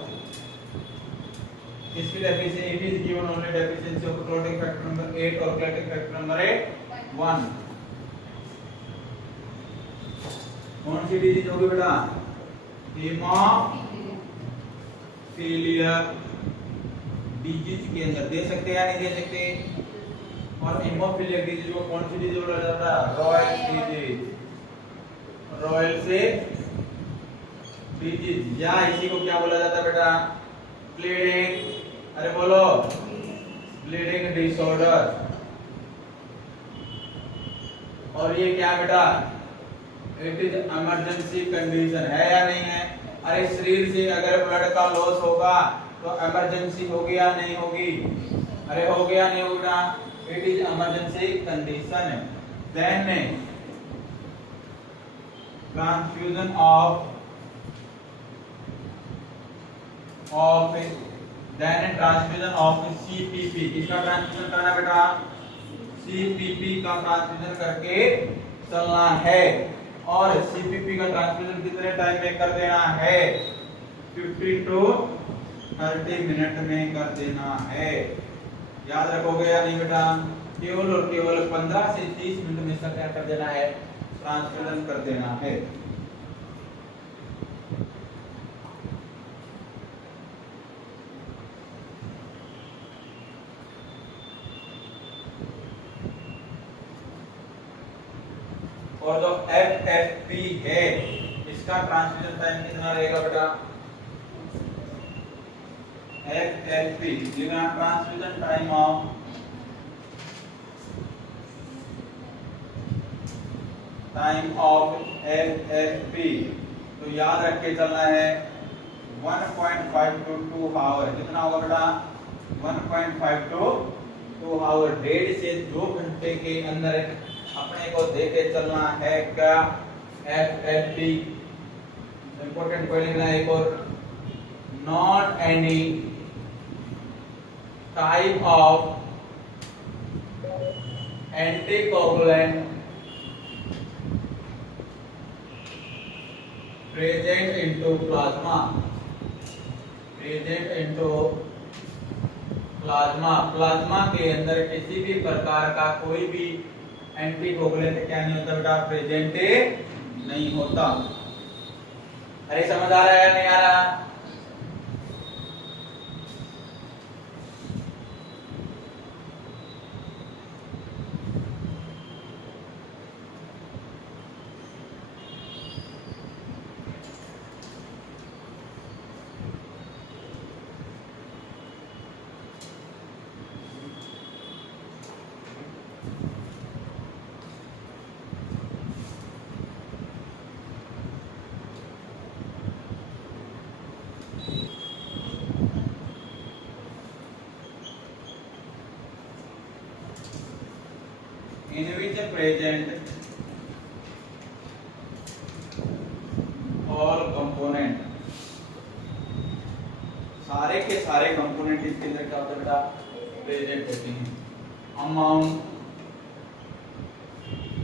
इसकी deficiency, it is given only deficiency of clotting factor number 8 और क्लोटिंग फैक्टर नंबर 1। कौन सी disease होगी बेटा? Haemophilia disease के अंदर दे सकते हैं या नहीं दे सकते? और हीमोफीलिया डिजीज को कौन सी डिजीज बोला जाता है? रॉयल डिजीज, रॉयल से डिजीज। या इसी को क्या बोला जाता है बेटा? ब्लीडिंग, अरे बोलो, ब्लीडिंग डिसऑर्डर। और ये क्या बेटा? इट इज इमरजेंसी कंडीशन, है या नहीं है? अरे शरीर से अगर ब्लड का लॉस होगा तो इमरजेंसी होगी या नहीं होगी? अरे हो गया नहीं होगा? It is emergency condition. Then transfusion of CPP. किसका ट्रांसफ्यूजन करना बेटा? सीपीपी का ट्रांसफ्यूजन करके चलना है। और सीपीपी का ट्रांसफ्यूजन कितने टाइम में कर देना है? 50 to 30 मिनट में कर देना है। याद रखोगे या नहीं बेटा? केवल और केवल 15 से 30 मिनट में इसका क्या कर देना है? ट्रांसफ्यूजन कर देना है। और जो FFP है इसका ट्रांसफ्यूजन टाइम कितना रहेगा बेटा? FFP transfusion time of FFP तो याद रख के चलना है 1.5 to 2 आवर। कितना होगा बेटा? 1.5 to 2 आवर। 1.5 से 2 घंटे के अंदर अपने को देके चलना है क्या? FFP। इंपॉर्टेंट पॉइंट लिखना है एक और, not any type of anticoagulant present into plasma. Present into plasma. Plasma के अंदर किसी भी प्रकार का कोई भी एंटीकोगुलेंट क्या नहीं होता बेटा? प्रेजेंट नहीं होता। अरे समझ आ रहा है या नहीं आ रहा? In which present all component, सारे के सारे कंपोनेंट इसके अंदर क्या होता है बेटा? प्रेजेंट होते हैं। अमाउंट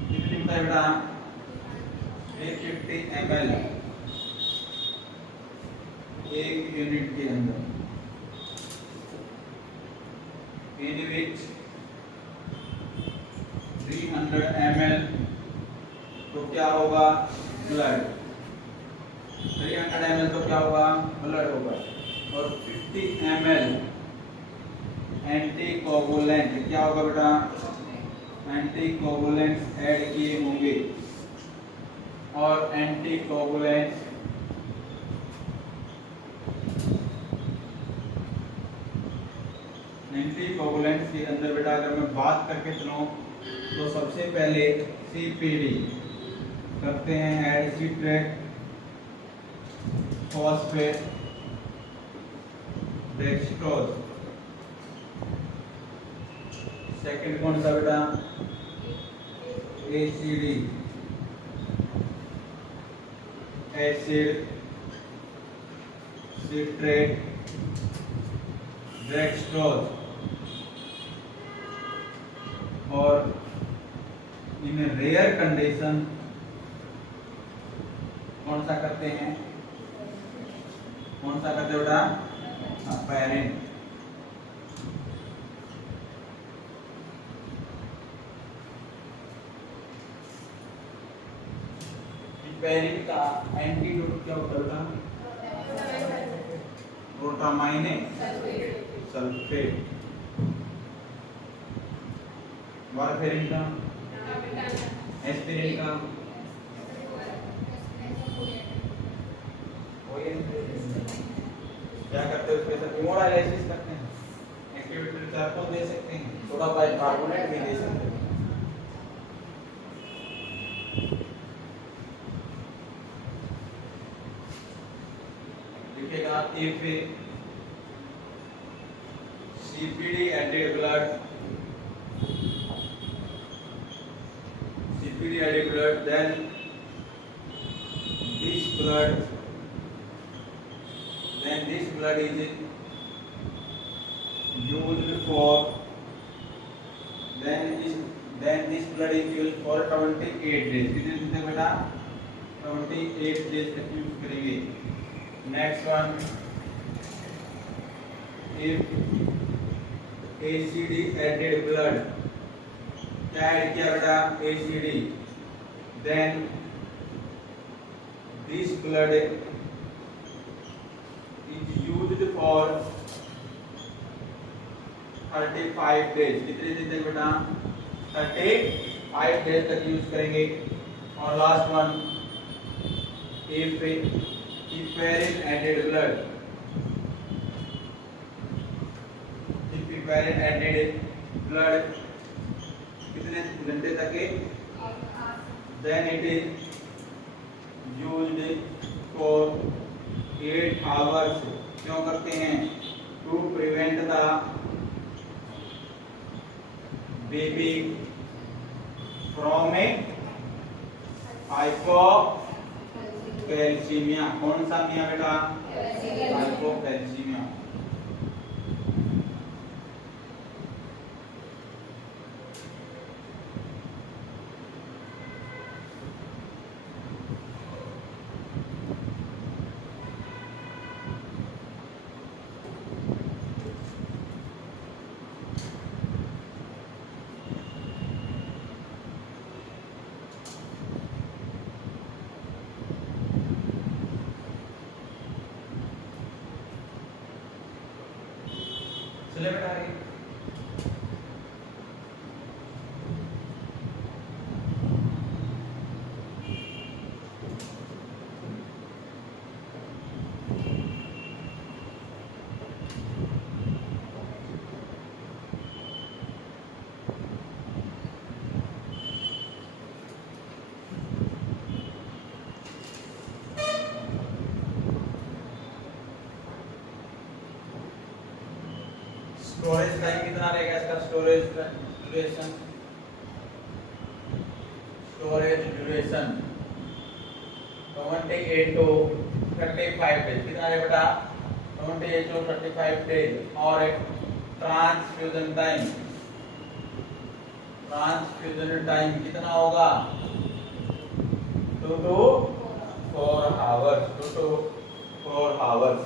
कितनी होता है बेटा? 150 ml 1 यूनिट के अंदर। In which 300 ml तो क्या होगा? ब्लड। 300 ml तो क्या होगा? ब्लड होगा। और 50 ml एंटीकोगुलेंट क्या होगा बेटा, एंटीकोगुलेंट ऐड किए होंगे और एंटीकोगुलेंट के अंदर बेटा अगर मैं बात करके चलूं तो सबसे पहले सीपीडी करते हैं add citrate phosphate dextrose. Second कौन सा बेटा, एसीडी एसिड सिट्रेट डेक्सट्रोज। और इन रेयर कंडीशन कौन सा करते हैं, कौन सा करते बेटा, पैरेंट। पैरेंट का एंटीडोट क्या होता है, प्रोटामाइने सल्फेट। वारफेरिन का, एस्पिरिन का, क्या करते हैं उसके साथ इमोडाइलाइसिस करते हैं, एक्टिवेटेड चार्कोल दे सकते हैं, सोडा बाइकार्बोनेट भी दे सकते हैं। लिखेगा if CPD added blood then this blood is used for then this blood is used for 28 days। कितने दिन तक बेटा, 28 डेज तक यूज करेंगे। Next one, if ACD added blood, क्या ऐड किया बेटा, ACD, then this blood is used for 35 days। कितने दिन तक बेटा, 35 डेज तक यूज करेंगे। और last one, if heparin added blood, if heparin added blood कितने घंटे तक है, then it is used for 8 hours। क्यों करते हैं, to prevent the baby from a hypocalcaemia. कौन सा मिया बेटा, हाइपोकैल्सीमिया। चले बेटा आगे। स्टोरेज टाइम कितना रहेगा इसका, स्टोरेज ड्यूरेशन 28 to 35 डेज। कितना है बेटा, 28 to 35 डेज। और एक ट्रांसफ्यूजन टाइम कितना होगा, 2 to 4 आवर्स।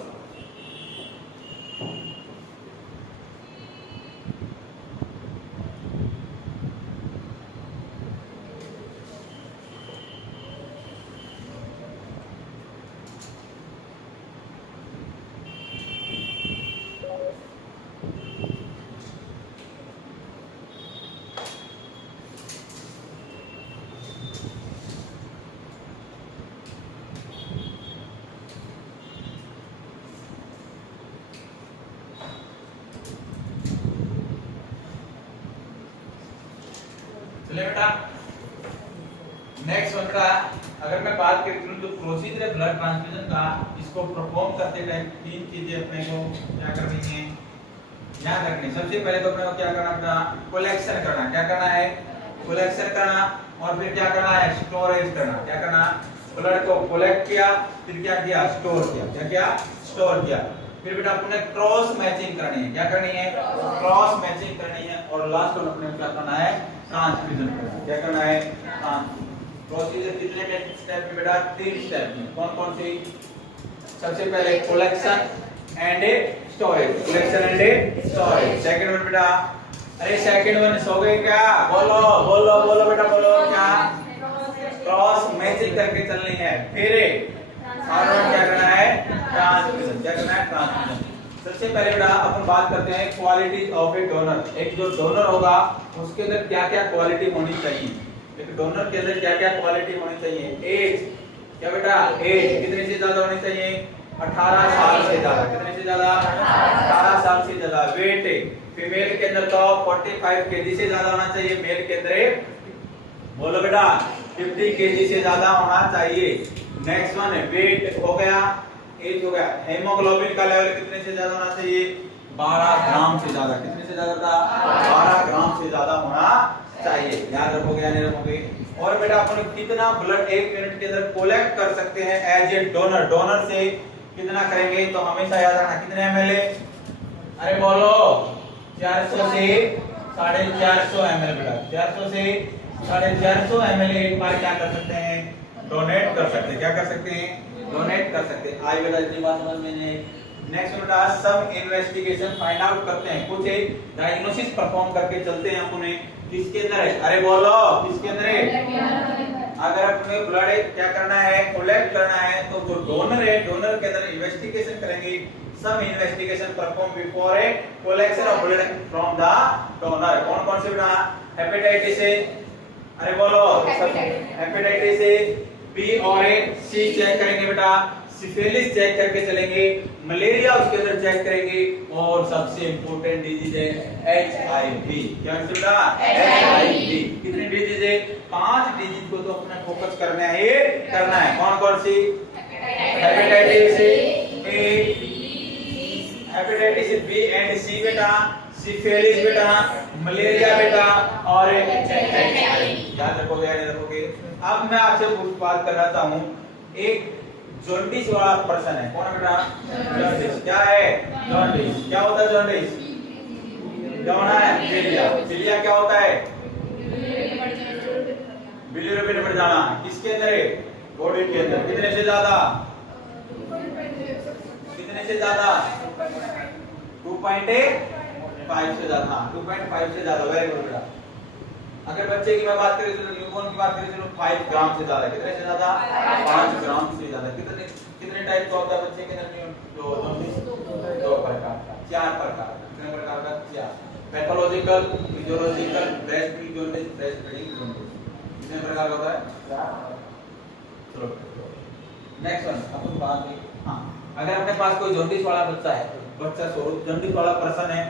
चलिए बेटा नेक्स्ट वन बेटा, अगर मैं बात करूं तो प्रोसीजर ब्लड ट्रांसफ्यूजन का, इसको परफॉर्म करते टाइम तीन चीजें अपने को क्या करनी है, याद रखनी। सबसे पहले तो अपने को क्या करना बेटा, कलेक्शन करना। क्या करना है, कलेक्शन करना। और फिर क्या करना है, स्टोरेज करना। क्या करना, ब्लड को कलेक्ट किया, फिर क्या किया, स्टोर किया। क्या किया, स्टोर किया। फिर बेटा अपने क्रॉस मैचिंग करनी है। क्या करनी है, क्रॉस मैचिंग करनी है। और लास्ट में अपने क्या करना है, ट्रांसफ्यूजन करना। क्या करना है, प्रोसीजर कितने स्टेप में बेटा, 3 स्टेप में। कौन कौन सी, सबसे पहले collection and storage, collection and storage. Second one बेटा, अरे सेकंड वन सो गए क्या, बोलो बोलो बोलो बेटा बोलो, क्या, क्रॉस मैचिंग करके चलनी है। फिर थर्ड वन क्या करना है, ट्रांसफ्यूजन। क्या करना है, ट्रांसफ्यूजन। सबसे पहले बेटा अपन बात करते हैं क्वालिटीज ऑफ ए डोनर। एक जो डोनर होगा उसके अंदर क्या क्या क्वालिटी होनी चाहिए। एक डोनर के अंदर क्या क्या क्वालिटी होनी चाहिए। एज, क्या बेटा, एज कितने से ज्यादा होनी चाहिए, 18 साल से ज्यादा। कितने से ज्यादा, 18 साल से ज्यादा। वेट, फीमेल के अंदर तो 45 केजी से ज्यादा होना चाहिए, मेल के अंदर बोलो बेटा 50 केजी से ज्यादा होना चाहिए। नेक्स्ट वन है वेट हो गया, एज हो गया। हेमोग्लोबिन का लेवल कितने से ज्यादा होना चाहिए, 12 ग्राम से ज्यादा। कितने से ज्यादा था, 12 ग्राम से ज्यादा होना चाहिए। याद रखोगे या नहीं रखोगे। और बेटा अपन कितना ब्लड 1 मिनट के अंदर कलेक्ट कर सकते हैं एज ए डोनर। डोनर से कितना करेंगे तो हमेशा याद रखना, कितने एमएल, अरे बोलो 400 से 450 एमएल बेटा। 400 से 450 एमएल एक बार क्या कर सकते हैं, डोनेट कर सकते हैं। क्या कर सकते हैं, डोनेट कर सकते हैं। आई बेटा इतनी बात समझ में नहीं। नेक्स्ट बेटा सब इन्वेस्टिगेशन फाइंड आउट करते हैं, कुछ एक डायग्नोसिस परफॉर्म करके चलते हैं अपने किसके अंदर है, अरे बोलो किसके अंदर है। अगर अपने ब्लड क्या करना है, कलेक्ट करना है, तो जो डोनर है डोनर के अंदर इन्वेस्टिगेशन करेंगे। सब investigation perform before a collection of blood from the donor. कौन कौन से बेटा, हेपेटाइटिस ए, अरे बोलो हेपेटाइटिस ए, बी और ए, सी चेक करेंगे बेटा, सिफिलिस चेक करके चलेंगे, मलेरिया उसके अंदर चेक करेंगे। और सबसे इंपॉर्टेंट डिजीज है एचआईवी। क्या बेटा, एचआईवी। कितनी डिजीज है, 5 डिजीज को तो अपने फोकस करना है, करना है। कौन कौन सी, hepatitis A, hepatitis B and C बेटा, सिफिलिस बेटा, मलेरिया बेटा और एचआईवी। याद रखोगे या नहीं रखोगे। अब मैं आपसे कुछ बात करना चाहूँ, एक जॉन्डिस वाला पर्सन है, कौन है बेटा, जॉन्डिस। क्या है, जॉन्डिस। क्या होता है जॉन्डिस, क्या होना है, पीलिया। पीलिया क्या होता है, बिलिरुबिन बढ़ जाना। किसके अंदर है, बॉडी के अंदर। कितने से ज्यादा, कितने से ज्यादा, 2.5 से ज्यादा। 2.5 से ज्यादा, वेरी गुड बेटा। अगर बच्चे की मैं बात करें तो न्यूबॉर्न की बात करें तो 5 ग्राम से ज्यादा। कितने से ज्यादा, 5 ग्राम से ज्यादा। कितने कितने टाइप का होता है बच्चे के अंदर, दो प्रकार का, 4 प्रकार का। कितने प्रकार का, 4। Pathological, physiological, breast feeding jaundice, breast feeding jaundice. कितने प्रकार का होता है, 4। चलो नेक्स्ट वन अपन बात करें। हां, अगर अपने पास कोई जॉन्डिस वाला बच्चा है, बच्चा जॉन्डिस वाला पर्सन है,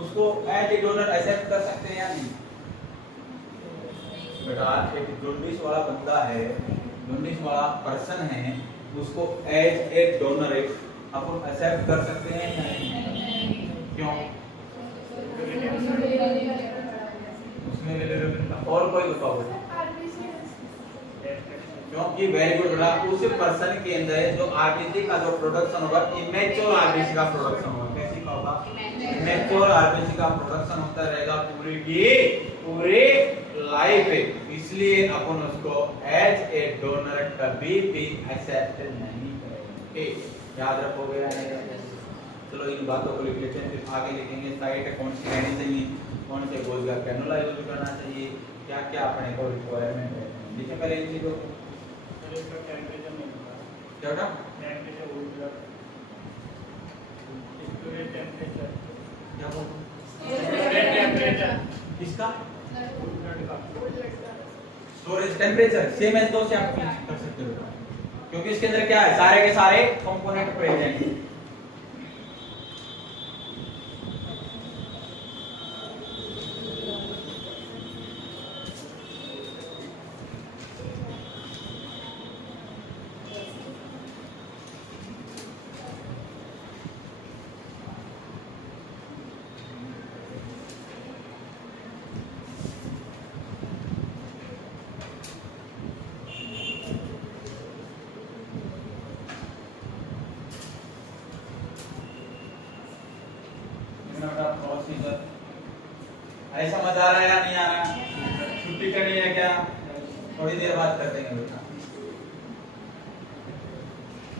उसको एज ए डोनर एक्सेप्ट कर सकते हैं या नहीं बेटा। एक जॉन्डिस वाला बंदा है, जॉन्डिस वाला पर्सन है, उसको एज ए डोनर अपन एक्सेप्ट कर सकते हैं या नहीं, क्यों, उसमें और कोई बताओ, क्योंकि वेरी गुड बेटा, उस पर्सन के अंदर जो आरबीसी का जो प्रोडक्शन होगा, इमेच्योर आरबीसी का प्रोडक्शन होगा। कैसी का होगा, इमेच्योर आरबीसी का प्रोडक्शन होता रहेगा पूरी की पूरी लाइफ है। इसलिए अपन उसको एज ए डोनर कभी भी एक्सेप्ट नहीं करेंगे। याद रखोगे या नहीं रखोगे। चलो इन बातों को लिख लेते हैं, फिर आगे लिखेंगे साइट कौन सी रहनी चाहिए, कौन से गोल का कैनुला यूज करना चाहिए, क्या क्या अपने को रिक्वायरमेंट है। लिखे पहले इन चीजों को। इसका टेंपरेचर नहीं होगा, क्या बेटा, टेंपरेचर होगा, स्टोरेज टेंपरेचर, क्या बोलूं, स्टोरेज टेंपरेचर किसका, स्टोरेज टेंपरेचर सेम एज दो से आप कर सकते हो, क्योंकि इसके अंदर क्या है, सारे के सारे कंपोनेंट प्रेजेंट हैं। प्रोसीजर। अरे समझ आ रहा है या नहीं आ रहा? छुट्टी करनी है क्या? थोड़ी देर बात करते हैं बेटा।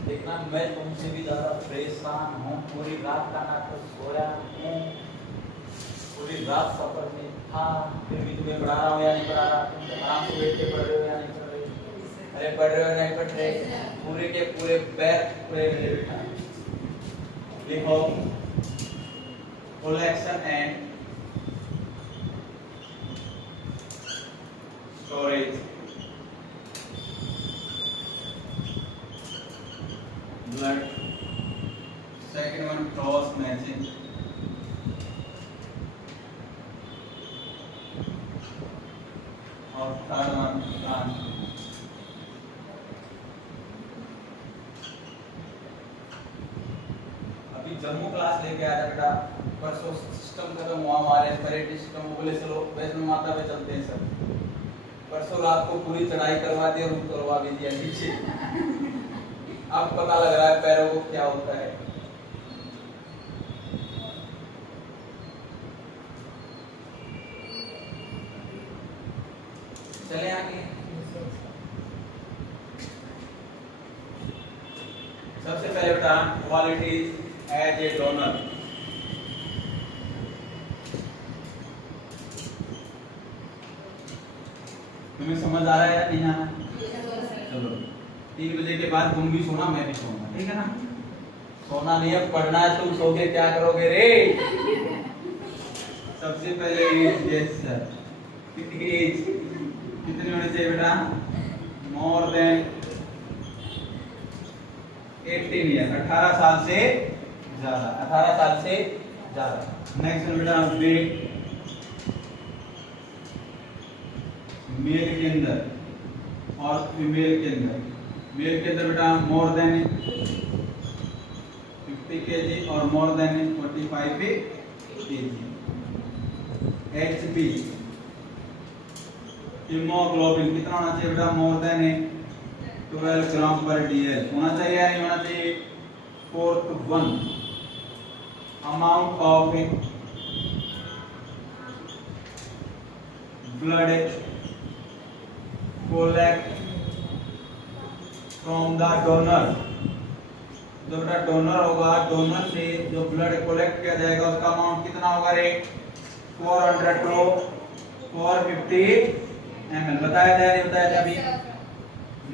देखना मैं तुमसे भी ज्यादा परेशान हूँ, पूरी रात का ना तो सोया हूँ, पूरी रात सफर में था, फिर भी तुम्हें पढ़ा रहा हूँ या नहीं पढ़ा रहा? तुम आराम से बैठ के पढ़ रहे हो या नहीं पढ़ रहे? अरे पढ़ रहे हो नहीं पढ़ रहे? पूरे के पूरे पैर पूरे मेरे बेटा। लिखो collection and storage, blood, second one cross matching, और third one plant। अभी जम्मू क्लास लेके आया था बेटा, परसों सिस्टम खत्म हुआ हमारे परेड सिस्टम, बोले चलो वैष्णो माता पे चलते हैं सब। परसों रात को पूरी चढ़ाई करवा दी, रूम करवा भी दिया नीचे। अब पता लग रहा है पैरों को क्या होता है। चले आगे। सबसे पहले बेटा क्वालिटीज एज ए डोनर। तुम्हें समझ आ रहा है या नहीं आ रहा? चलो 3 बजे के बाद तुम भी सोना, मैं भी सोना, ठीक है ना? सोना नहीं है, पढ़ना है। तुम सो के क्या करोगे रे? सबसे पहले एज, यस सर। कितनी एज कितनी होनी चाहिए बेटा? मोर देन 18 ईयर, 18 साल से ज्यादा, 18 साल से ज्यादा। नेक्स्ट बेटा वेट, मेल के अंदर और फीमेल के अंदर। मेल के अंदर बेटा मोर देन 50 kg और more than 45 kg। HB haemoglobin कितना होना चाहिए बेटा? मोर देन 12 ग्राम पर डीएल होना चाहिए या नहीं होना चाहिए? 4:1 amount of blood collect from the donor। जो बेटा डोनर होगा, डोनर से जो ब्लड कलेक्ट किया जाएगा उसका अमाउंट कितना होगा रे? 400 to 450 ml। बताया जाए नहीं बताया जाए अभी?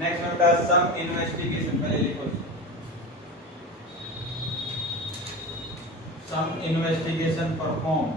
नेक्स्ट बेटा सम इन्वेस्टिगेशन, पहले लिखो सम इन्वेस्टिगेशन परफॉर्म।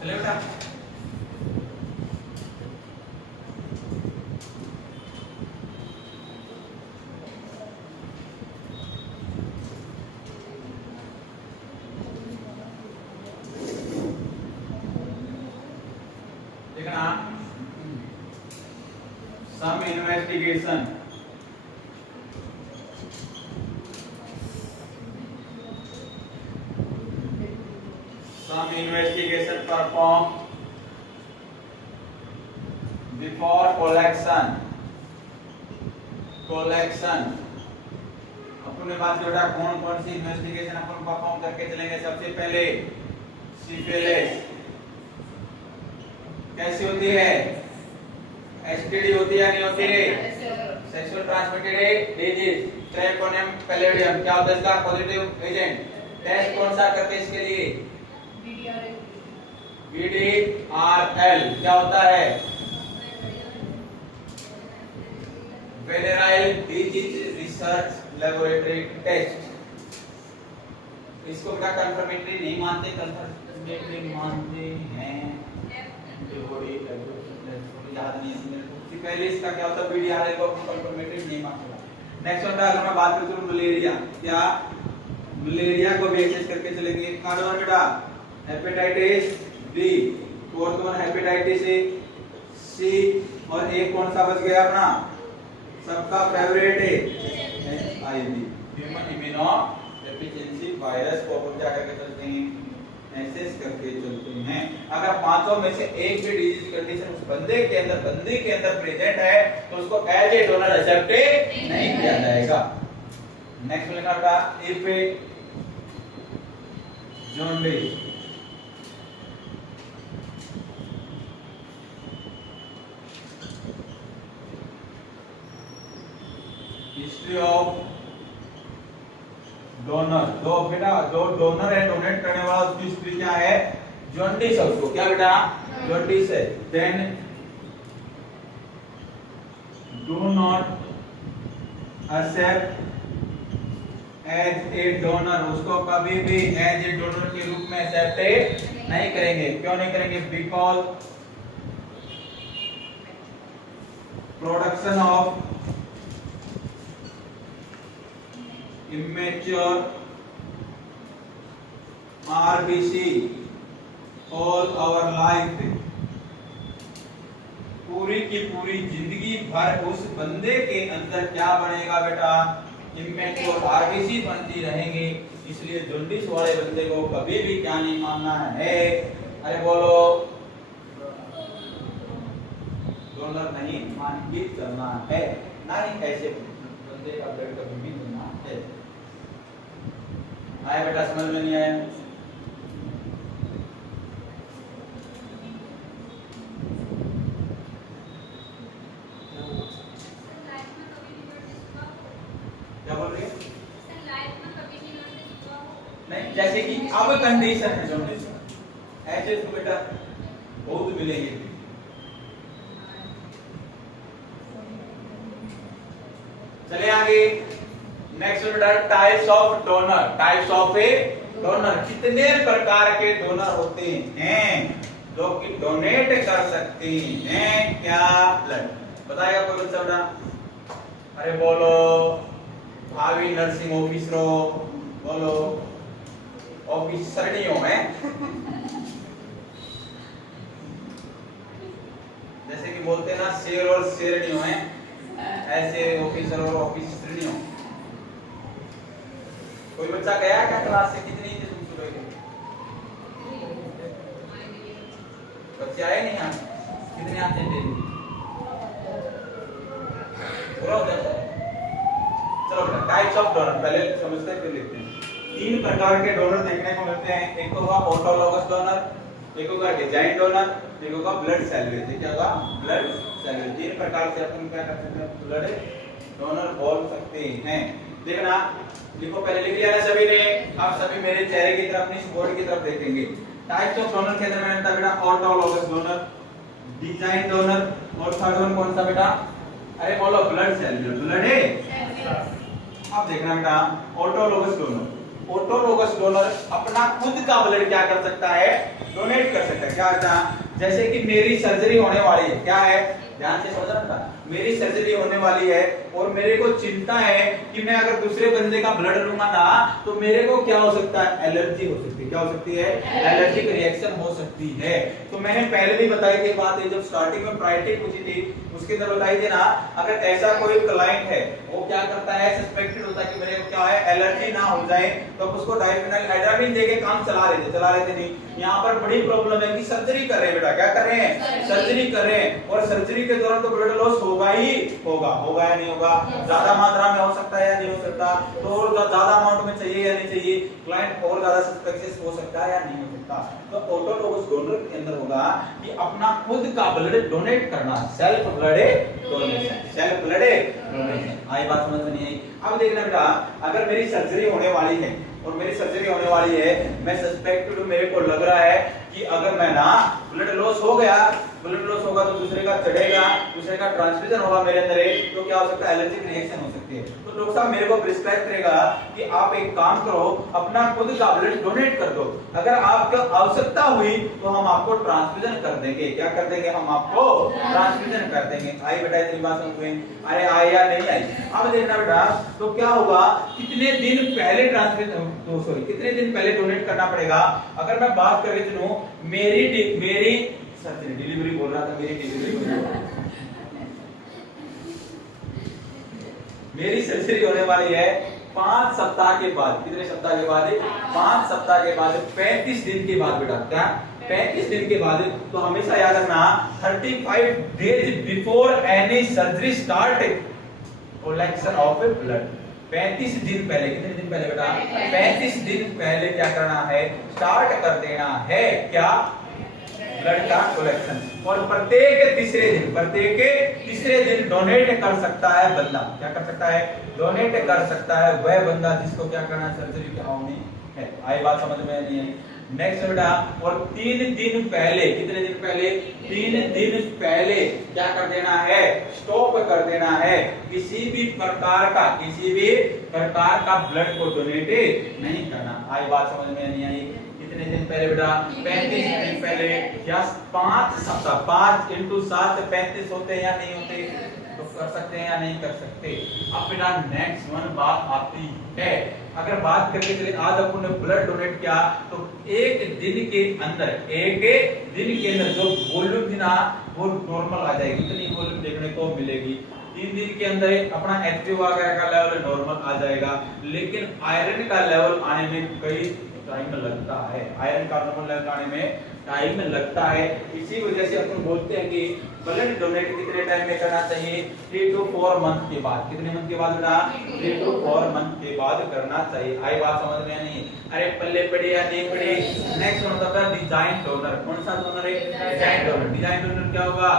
चले बेटा। देखना सम investigation, some investigation performed before collection। अपने पास बेटा कौन कौन सी इन्वेस्टिगेशन अपन परफॉर्म करके चलेंगे? सबसे पहले सिफिलिस कैसी होती है? एसटीडी होती है नहीं होती रे? Sexual transmitted disease. ट्रैकोनियम पैलेडियम क्या होता है इसका पॉजिटिव एजेंट? टेस्ट कौन सा करते हैं इसके लिए? VDRL क्या होता है? वेनेराइल डिजीज रिसर्च लेबोरेटरी टेस्ट। इसको क्या कंफर्मेटरी नहीं मानते, कंफर्मेटरी मानते हैं। एंटीबॉडी याद नहीं है मेरे को, पहले इसका क्या होता है पीडीआर को कंफर्मेटरी नहीं मानते। नेक्स्ट होता है, अगर मैं बात करूं मलेरिया, क्या मलेरिया को भी एक्सेस करके चलेंगे। कार्बन बेटा hepatitis B, fourth one hepatitis A, C, और एक कौन सा बच गया अपना सबका फेवरेट है HIV, human immuno deficiency virus को अपन क्या करके चलते हैं, एक्सेस करके चलते हैं। अगर पांचों में से एक भी डिजीज कंडीशन उस बंदे के अंदर प्रेजेंट है तो उसको एज ए डोनर एक्सेप्ट नहीं किया जाएगा। नेक्स्ट लिखा था if jaundice, history of donor, जो बेटा जो डोनर है डोनेट करने वाला उसकी हिस्ट्री क्या है, जॉन्डिस है उसको, क्या बेटा जॉन्डिस है। Then do not accept as a donor, उसको कभी भी एज ए डोनर के रूप में एक्सेप्ट नहीं करेंगे। क्यों नहीं करेंगे, because production of immature RBC all our life, पूरी की पूरी जिंदगी भर उस बंदे के अंदर क्या बनेगा बेटा, immature RBC बनती रहेंगी। इसलिए जॉन्डिस वाले बंदे को कभी भी क्या नहीं मानना है, अरे बोलो डोनर नहीं मान के चलना है, ना ही ऐसे बंदे का ब्लड कभी भी देना है। आया बेटा, समझ में नहीं आया? क्या बोल रही है? नहीं, जैसे कि अब कंडीशन है जॉन्डिस, ऐसे तो बेटा बहुत मिलेंगे। चले आगे, नेक्स्ट बेटा types of donor. Types of A donor, कितने प्रकार के डोनर होते हैं जो कि डोनेट कर सकते हैं क्या, ब्लड। बताएगा कोई बच्चा बेटा? अरे बोलो भावी नर्सिंग ऑफिसरों, बोलो ऑफिसरनियों में जैसे कि बोलते हैं ना शेर और शेरनियों में, ऐसे ऑफिसर और ऑफिसरनियों। कोई बच्चा गया क्या क्लास से, कितनी थी तुम सुबह के बच्चे आए नहीं यहाँ, कितने आते थे, पूरा हो जाता है। चलो बेटा टाइप्स ऑफ डोनर पहले समझते हैं फिर लिखते हैं। तीन प्रकार के डोनर देखने को मिलते हैं, एक होगा ऑटोलॉगस डोनर, एक होगा डिजाइन डोनर, एक होगा ब्लड सैलवेज। क्या होगा, ब्लड सैलवेज। तीन प्रकार से अपन क्या कर सकते हैं, ब्लड डोनर बोल सकते हैं। देखना लिखो, पहले लिख लिया ना सभी ने, अब सभी मेरे चेहरे की तरफ अपनी बोर्ड की तरफ देखेंगे। टाइप्स ऑफ डोनर के अंदर मैंने बताया बेटा ऑटोलॉगस डोनर, डिजाइन डोनर, और थर्ड वन कौन सा बेटा, अरे बोलो ब्लड सेलुलर, ब्लड है। अब देखना बेटा ऑटोलॉगस डोनर, ऑटोलॉगस डोनर अपना खुद का ब्लड क्या कर सकता है, डोनेट कर सकता है। क्या होता है, जैसे कि मेरी सर्जरी होने वाली है, क्या है ध्यान से समझना बेटा, मेरी सर्जरी होने वाली है और मेरे को चिंता है कि मैं अगर दूसरे बंदे का ब्लड लूंगा ना तो मेरे को क्या हो सकता है, एलर्जी हो सकती है। क्या हो सकती है, एलर्जिक रिएक्शन हो सकती है। तो मैंने पहले भी बताई थी बात है, जब स्टार्टिंग में प्रायोरिटी पूछी थी उसके अंदर बताई थी ना, अगर ऐसा कोई क्लाइंट है वो क्या करता है, सस्पेक्टेड होता है कि मेरे को क्या है एलर्जी ना हो जाए, तो उसको डाइफेनाइल देके काम चला लेते नहीं। यहाँ पर बड़ी प्रॉब्लम है कि सर्जरी कर रहे हैं बेटा, क्या कर रहे हैं, सर्जरी कर रहे हैं, और सर्जरी के दौरान तो ब्लड लॉस होगा ही होगा या नहीं होगा, ज्यादा मात्रा में हो सकता है या नहीं हो सकता, तो और ज्यादा अमाउंट में चाहिए या नहीं चाहिए, क्लाइंट और ज्यादा सस्पेक्शियस हो सकता है या नहीं हो सकता। तो ऑटोलॉगस डोनर के अंदर होगा कि अपना खुद का ब्लड डोनेट करना, self blood donation, self blood donation. आई बात समझ में नहीं आई? अब देखना बेटा, अगर मेरी सर्जरी होने वाली है और मेरी सर्जरी होने वाली है, मैं सस्पेक्टेड हूं, मेरे को लग रहा है कि अगर मैं ना ब्लड लॉस हो गया, ब्लड लॉस होगा तो दूसरे का चढ़ेगा, दूसरे का ट्रांसफ्यूजन होगा मेरे अंदर, तो क्या हो सकता है, एलर्जिक रिएक्शन हो सकती है। तो डॉक्टर साहब मेरे को प्रिस्क्राइब करेगा कि आप एक काम करो, अपना खुद का ब्लड डोनेट कर दो, अगर आपको आवश्यकता हुई तो हम आपको ट्रांसफ्यूजन कर देंगे। क्या कर देंगे, हम आपको ट्रांसफ्यूजन कर देंगे। आई बेटा इतनी बात समझ में, अरे आई या नहीं आई? अब देखना बेटा, तो क्या होगा, कितने दिन पहले ट्रांसफ्यूजन, तो सॉरी कितने दिन पहले डोनेट करना पड़ेगा। अगर मैं बात कर रही हूं मेरी सर डिलीवरी बोल रहा था, मेरी डिलीवरी मेरी सर्जरी होने वाली है 5 सप्ताह के बाद। कितने सप्ताह के बाद? 5 सप्ताह के बाद, 35 दिन के बाद बेटा। क्या? 35 दिन के बाद। तो हमेशा याद रखना 35 days before any surgery start collection of blood. 35 दिन पहले, कितने दिन पहले बेटा? 35 दिन पहले क्या करना है, स्टार्ट कर देना है क्या, ब्लड का कलेक्शन। और प्रत्येक तीसरे दिन डोनेट कर सकता है बंदा। क्या कर सकता है? डोनेट कर सकता है वह बंदा जिसको क्या करना है, सर्जरी क्या होनी है। आई बात समझ में नहीं आई? नेक्स्ट बेटा, और 3 दिन पहले, कितने दिन पहले? 3 दिन पहले क्या कर देना है, स्टॉप कर देना है किसी भी प्रकार का ब्लड को डोनेट नहीं करना। आई बात समझ में नहीं आई? कितने दिन पहले बेटा? 35 दिन पहले, या 5 सप्ताह। 5 × 7 35 होते हैं या नहीं होते? तो कर सकते हैं या नहीं कर सकते। अब बेटा नेक्स्ट वन बात आती है, अगर बात करके चले, आज अपन ने ब्लड डोनेट किया तो एक दिन के अंदर जो वॉल्यूम थी ना वो नॉर्मल आ जाएगी। इतनी वॉल्यूम देखने को मिलेगी। 3 दिन के अंदर अपना HbA वगैरह का लेवल नॉर्मल आ जाएगा, लेकिन आयरन का लेवल आने में कई टाइम लगता है। आयरन का नॉर्मल लेवल आने में टाइम लगता है। इसी वजह से अपन बोलते हैं कि ब्लड डोनेट कितने टाइम में करना चाहिए? 3 to 4 मंथ के बाद। कितने मंथ के बाद बेटा? 3 to 4 मंथ के बाद करना चाहिए। आई बात समझ में नहीं? अरे पल्ले पड़े या नहीं पड़े? नेक्स्ट वन होता है डिजाइन डोनर। कौन सा डोनर है? Design donor. डिजाइन डोनर क्या होगा?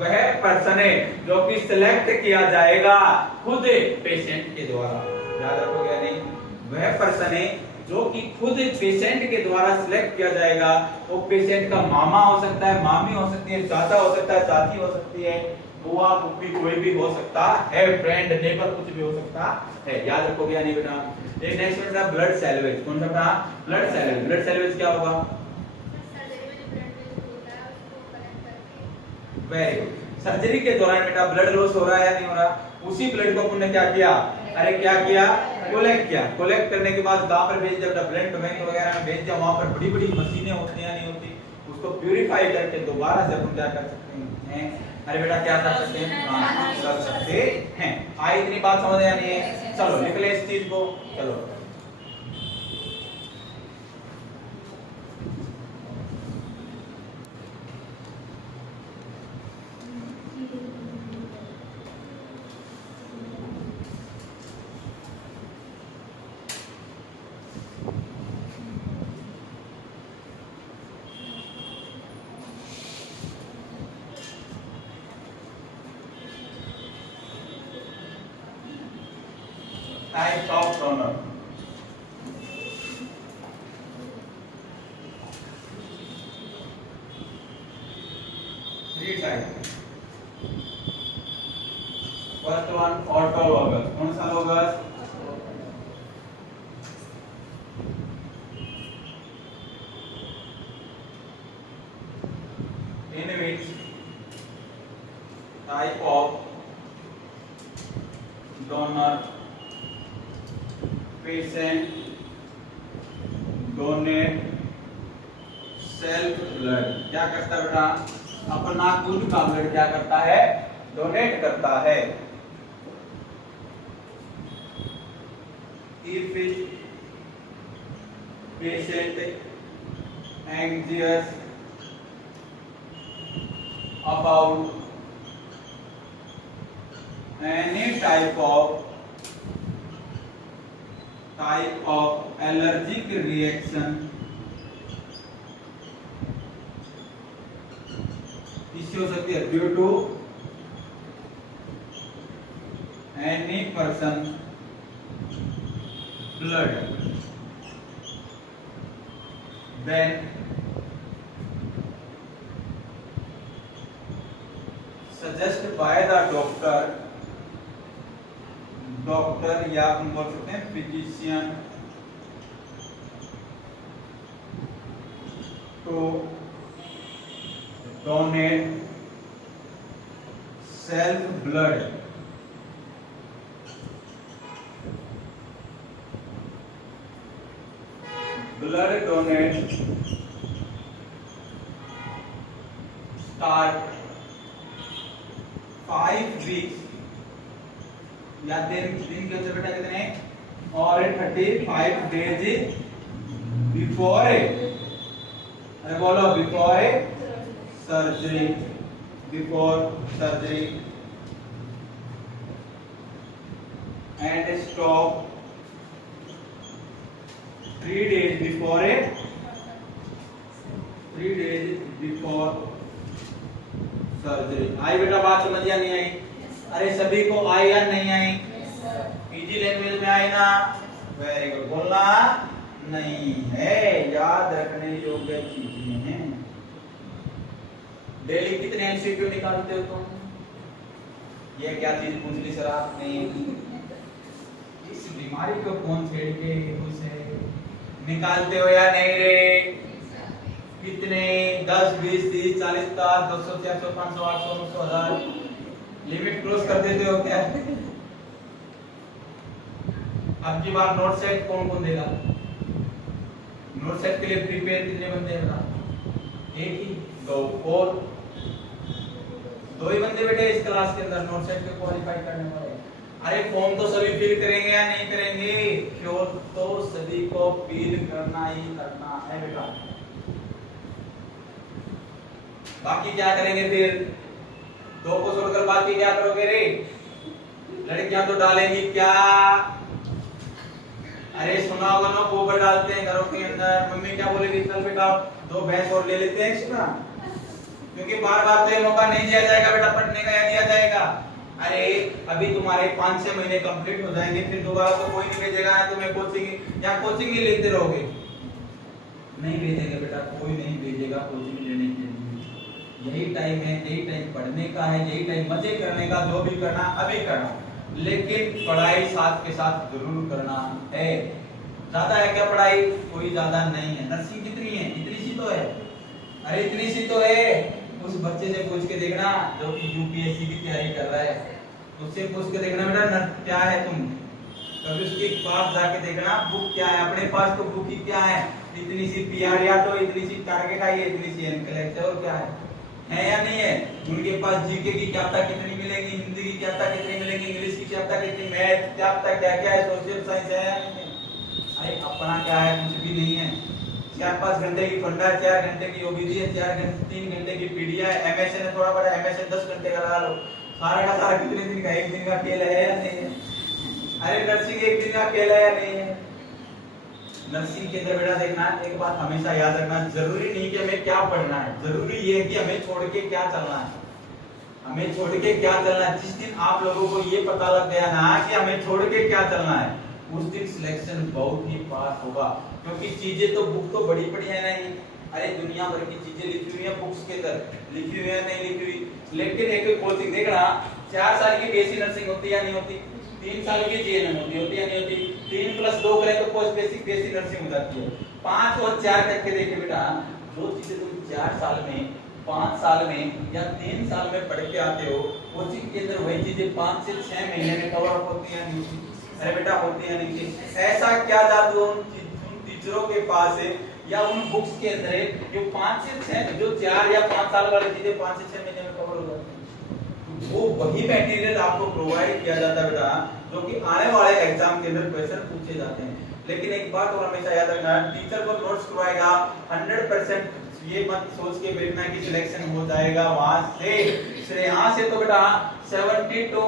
वह पर्सन है जो कि सिलेक्ट किया जाएगा खुद पेशेंट के द्वारा। याद रखोगे नहीं? वह पर्सन है जो कि खुद पेशेंट के द्वारा सिलेक्ट किया जाएगा। वो पेशेंट का मामा हो सकता है, मामी हो सकती है, चाचा हो सकता है, चाची हो सकती है, बुआ फूफी कोई भी हो सकता है, फ्रेंड नेबर कुछ भी हो सकता है। याद रखोगे या नहीं बेटा? एक नेक्स्ट बेटा ब्लड सैल्वेज। कौन सा बेटा? Blood salvage. ब्लड सैल्वेज क्या होगा? Very good. सर्जरी के दौरान बेटा ब्लड लॉस हो रहा है या नहीं हो रहा? उसी ब्लड को अपन ने क्या किया? अरे क्या किया? कोलेक्ट किया। कोलेक्ट करने के बाद गांव पर भेज दिया, ब्लड बैंक वगैरह में भेज दिया। वहां पर बड़ी बड़ी मशीनें होती हैं या नहीं होती? उसको प्यूरिफाई करके दोबारा से अपन क्या कर सकते हैं? अरे बेटा क्या कर सकते हैं? कर सकते हैं। आई इतनी बात समझ या नहीं है? चलो लिख ले इस चीज को। चलो types of donor. Three types. First one autologous. कौन सा logous? In which type of donor patient donate self blood। क्या करता है बेटा? अपना खुद का ब्लड क्या करता है? डोनेट करता है। If patient anxious about any type of allergic reaction, इससे हो सकती है due to any person blood, then by the doctor या हम बोल सकते हैं physician to donate self blood donate start 5 weeks या दिन के उत्तर बेटा कितने और 35 डेज बिफोर अरे बोलो before surgery and stop 3 days before surgery. आई बेटा बात समझ या नहीं आई? अरे सभी को आई या नहीं आई? इजी लैंग्वेज में आई ना? Very good. बोलना नहीं है, याद रखने योग्य चीजें हैं। डेली कितने एमसीक्यू निकालते हो तुम? ये क्या चीज पूछ ली सर आपने? इस बीमारी को कौन छेड़ के उसे निकालते हो या नहीं रे? कितने? 10 20 30 40 50 200 400 500 800 900 1000 लिमिट क्रॉस कर देते हो क्या? अब की बार नोट सेट कौन कौन देगा? नोट सेट के लिए प्रिपेयर कितने बंदे हैं? एक ही, दो और दो ही बंदे बैठे इस क्लास के अंदर नोट सेट के क्वालिफाई करने वाले। अरे फॉर्म तो सभी फिल करेंगे या नहीं करेंगे? क्यों तो सभी को फिल करना ही करना है बेटा। बाकी क्या करेंगे फिर? दो को छोड़कर बाकी क्या करोगे रे? लड़कियां तो डालेंगी क्या? अरे सुना होगा ना, गोबर डालते हैं घरों के अंदर। मम्मी क्या बोलेगी? चल बेटा 2 भैंस और ले लेते हैं एक्स्ट्रा, क्योंकि बार बार तो ये मौका नहीं दिया जाएगा बेटा पढ़ने का, या दिया जाएगा? अरे अभी तुम्हारे 5-6 महीने कंप्लीट हो जाएंगे, फिर दोबारा तो कोई नहीं भेजेगा ना तुम्हें कोचिंग, या कोचिंग ही लेते रहोगे? नहीं भेजेगा बेटा, कोई नहीं भेजेगा कोचिंग लेने के लिए। यही टाइम है, यही टाइम पढ़ने का है, यही टाइम मजे करने का, जो भी करना अभी करना, लेकिन पढ़ाई साथ के साथ जरूर करना है। ज्यादा है क्या पढ़ाई? कोई ज्यादा नहीं है। नर्सिंग कितनी है? इतनी सी तो है। अरे इतनी सी तो है। उस बच्चे से पूछ के देखना जो कि यूपीएससी की तैयारी कर रहा है, उससे पूछ के देखना बेटा क्या है तुम, कभी उसके पास जाके देखना बुक क्या है। अपने पास तो बुक ही क्या है? इतनी सी पीआर या तो इतनी सी टारगेट आई है, इतनी सी एनकलेक्ट और क्या है या नहीं है? उनके पास जीके की क्या पता कितनी मिलेगी, हिंदी की क्या पता कितनी मिलेगी, इंग्लिश की क्या पता कितनी, मैथ क्या पता क्या क्या है, सोशल साइंस है या नहीं है? अरे अपना क्या है? कुछ भी नहीं है। 4-5 घंटे की फंडा, 4 घंटे की ओबीसी है, 3 घंटे की पीडीआ है, एमएसएन है थोड़ा बड़ा, एमएसएन 10 घंटे का लगा लो। सारा का सारा कितने दिन का? 1 दिन का खेल है या नहीं है? अरे नर्सिंग 1 दिन का खेल है या नहीं है? नर्सिंग के अंदर बेटा देखना एक बात हमेशा याद रखना, जरूरी नहीं कि हमें क्या पढ़ना है, जरूरी ये है कि हमें छोड़ के क्या चलना है। हमें छोड़ के क्या चलना है, जिस दिन आप लोगों को ये पता लग गया ना कि हमें छोड़ के क्या चलना है, उस दिन सिलेक्शन बहुत ही पास होगा। क्योंकि चीजें तो बुक तो बड़ी पड़ी है नहीं, अरे दुनिया भर की चीजें लिखी हुई है बुक्स के अंदर, लिखी हुई है नहीं लिखी हुई, लेकिन एक कोचिंग देखना 4 साल की बीएससी नर्सिंग होती है या नहीं होती? 3 साल की जीएनएम होती है या नहीं होती? 3 + 2 करें तो पोस्ट बेसिक बेसिक नर्सिंग हो जाती है। 5 और 4 करके देखिए बेटा, जो चीजें तुम 4 साल में, 5 साल में या 3 साल में पढ़ के आते हो, कोचिंग के अंदर वही चीजें 5 से 6 महीने में कवर अप होती है नहीं होती? अरे बेटा होती है नहीं? ऐसा क्या जादू उन टीचरों के पास है या उन बुक्स के अंदर है जो 5 से 6 जो 4 या 5 साल वाली चीजें 5 से 6 महीने में कवर हो जाती है? वो वही मटेरियल आपको प्रोवाइड किया जाता है बेटा, जो कि आने वाले एग्जाम के अंदर क्वेश्चन पूछे जाते हैं। लेकिन एक बात और हमेशा याद रखना, टीचर को नोट्स करवाएगा 100%, ये मत सोच के बैठना कि सिलेक्शन हो जाएगा वहां से यहाँ से तो बेटा 70 to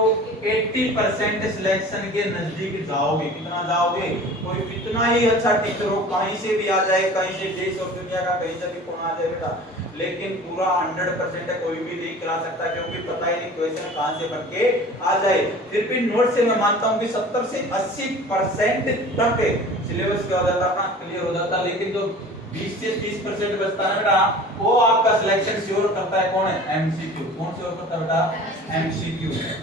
80% सिलेक्शन के नजदीक जाओगे। कितना जाओगे? कोई कितना ही अच्छा टीचर हो, कहीं से भी आ जाए, कहीं से देश और दुनिया का कहीं से भी कौन आ जाए बेटा, लेकिन पूरा 100% कोई भी नहीं करा सकता, क्योंकि पता ही नहीं क्वेश्चन कहां से बन के आ जाए। फिर भी नोट से मैं मानता हूं कि 70 से 80% तक सिलेबस क्या हो जाता अपना क्लियर हो जाता, लेकिन जो 20 से 30% बचता है बेटा, वो आपका सिलेक्शन श्योर करता है कौन है? एमसीक्यू। कौन श्योर करता है बेटा? एमसीक्यू।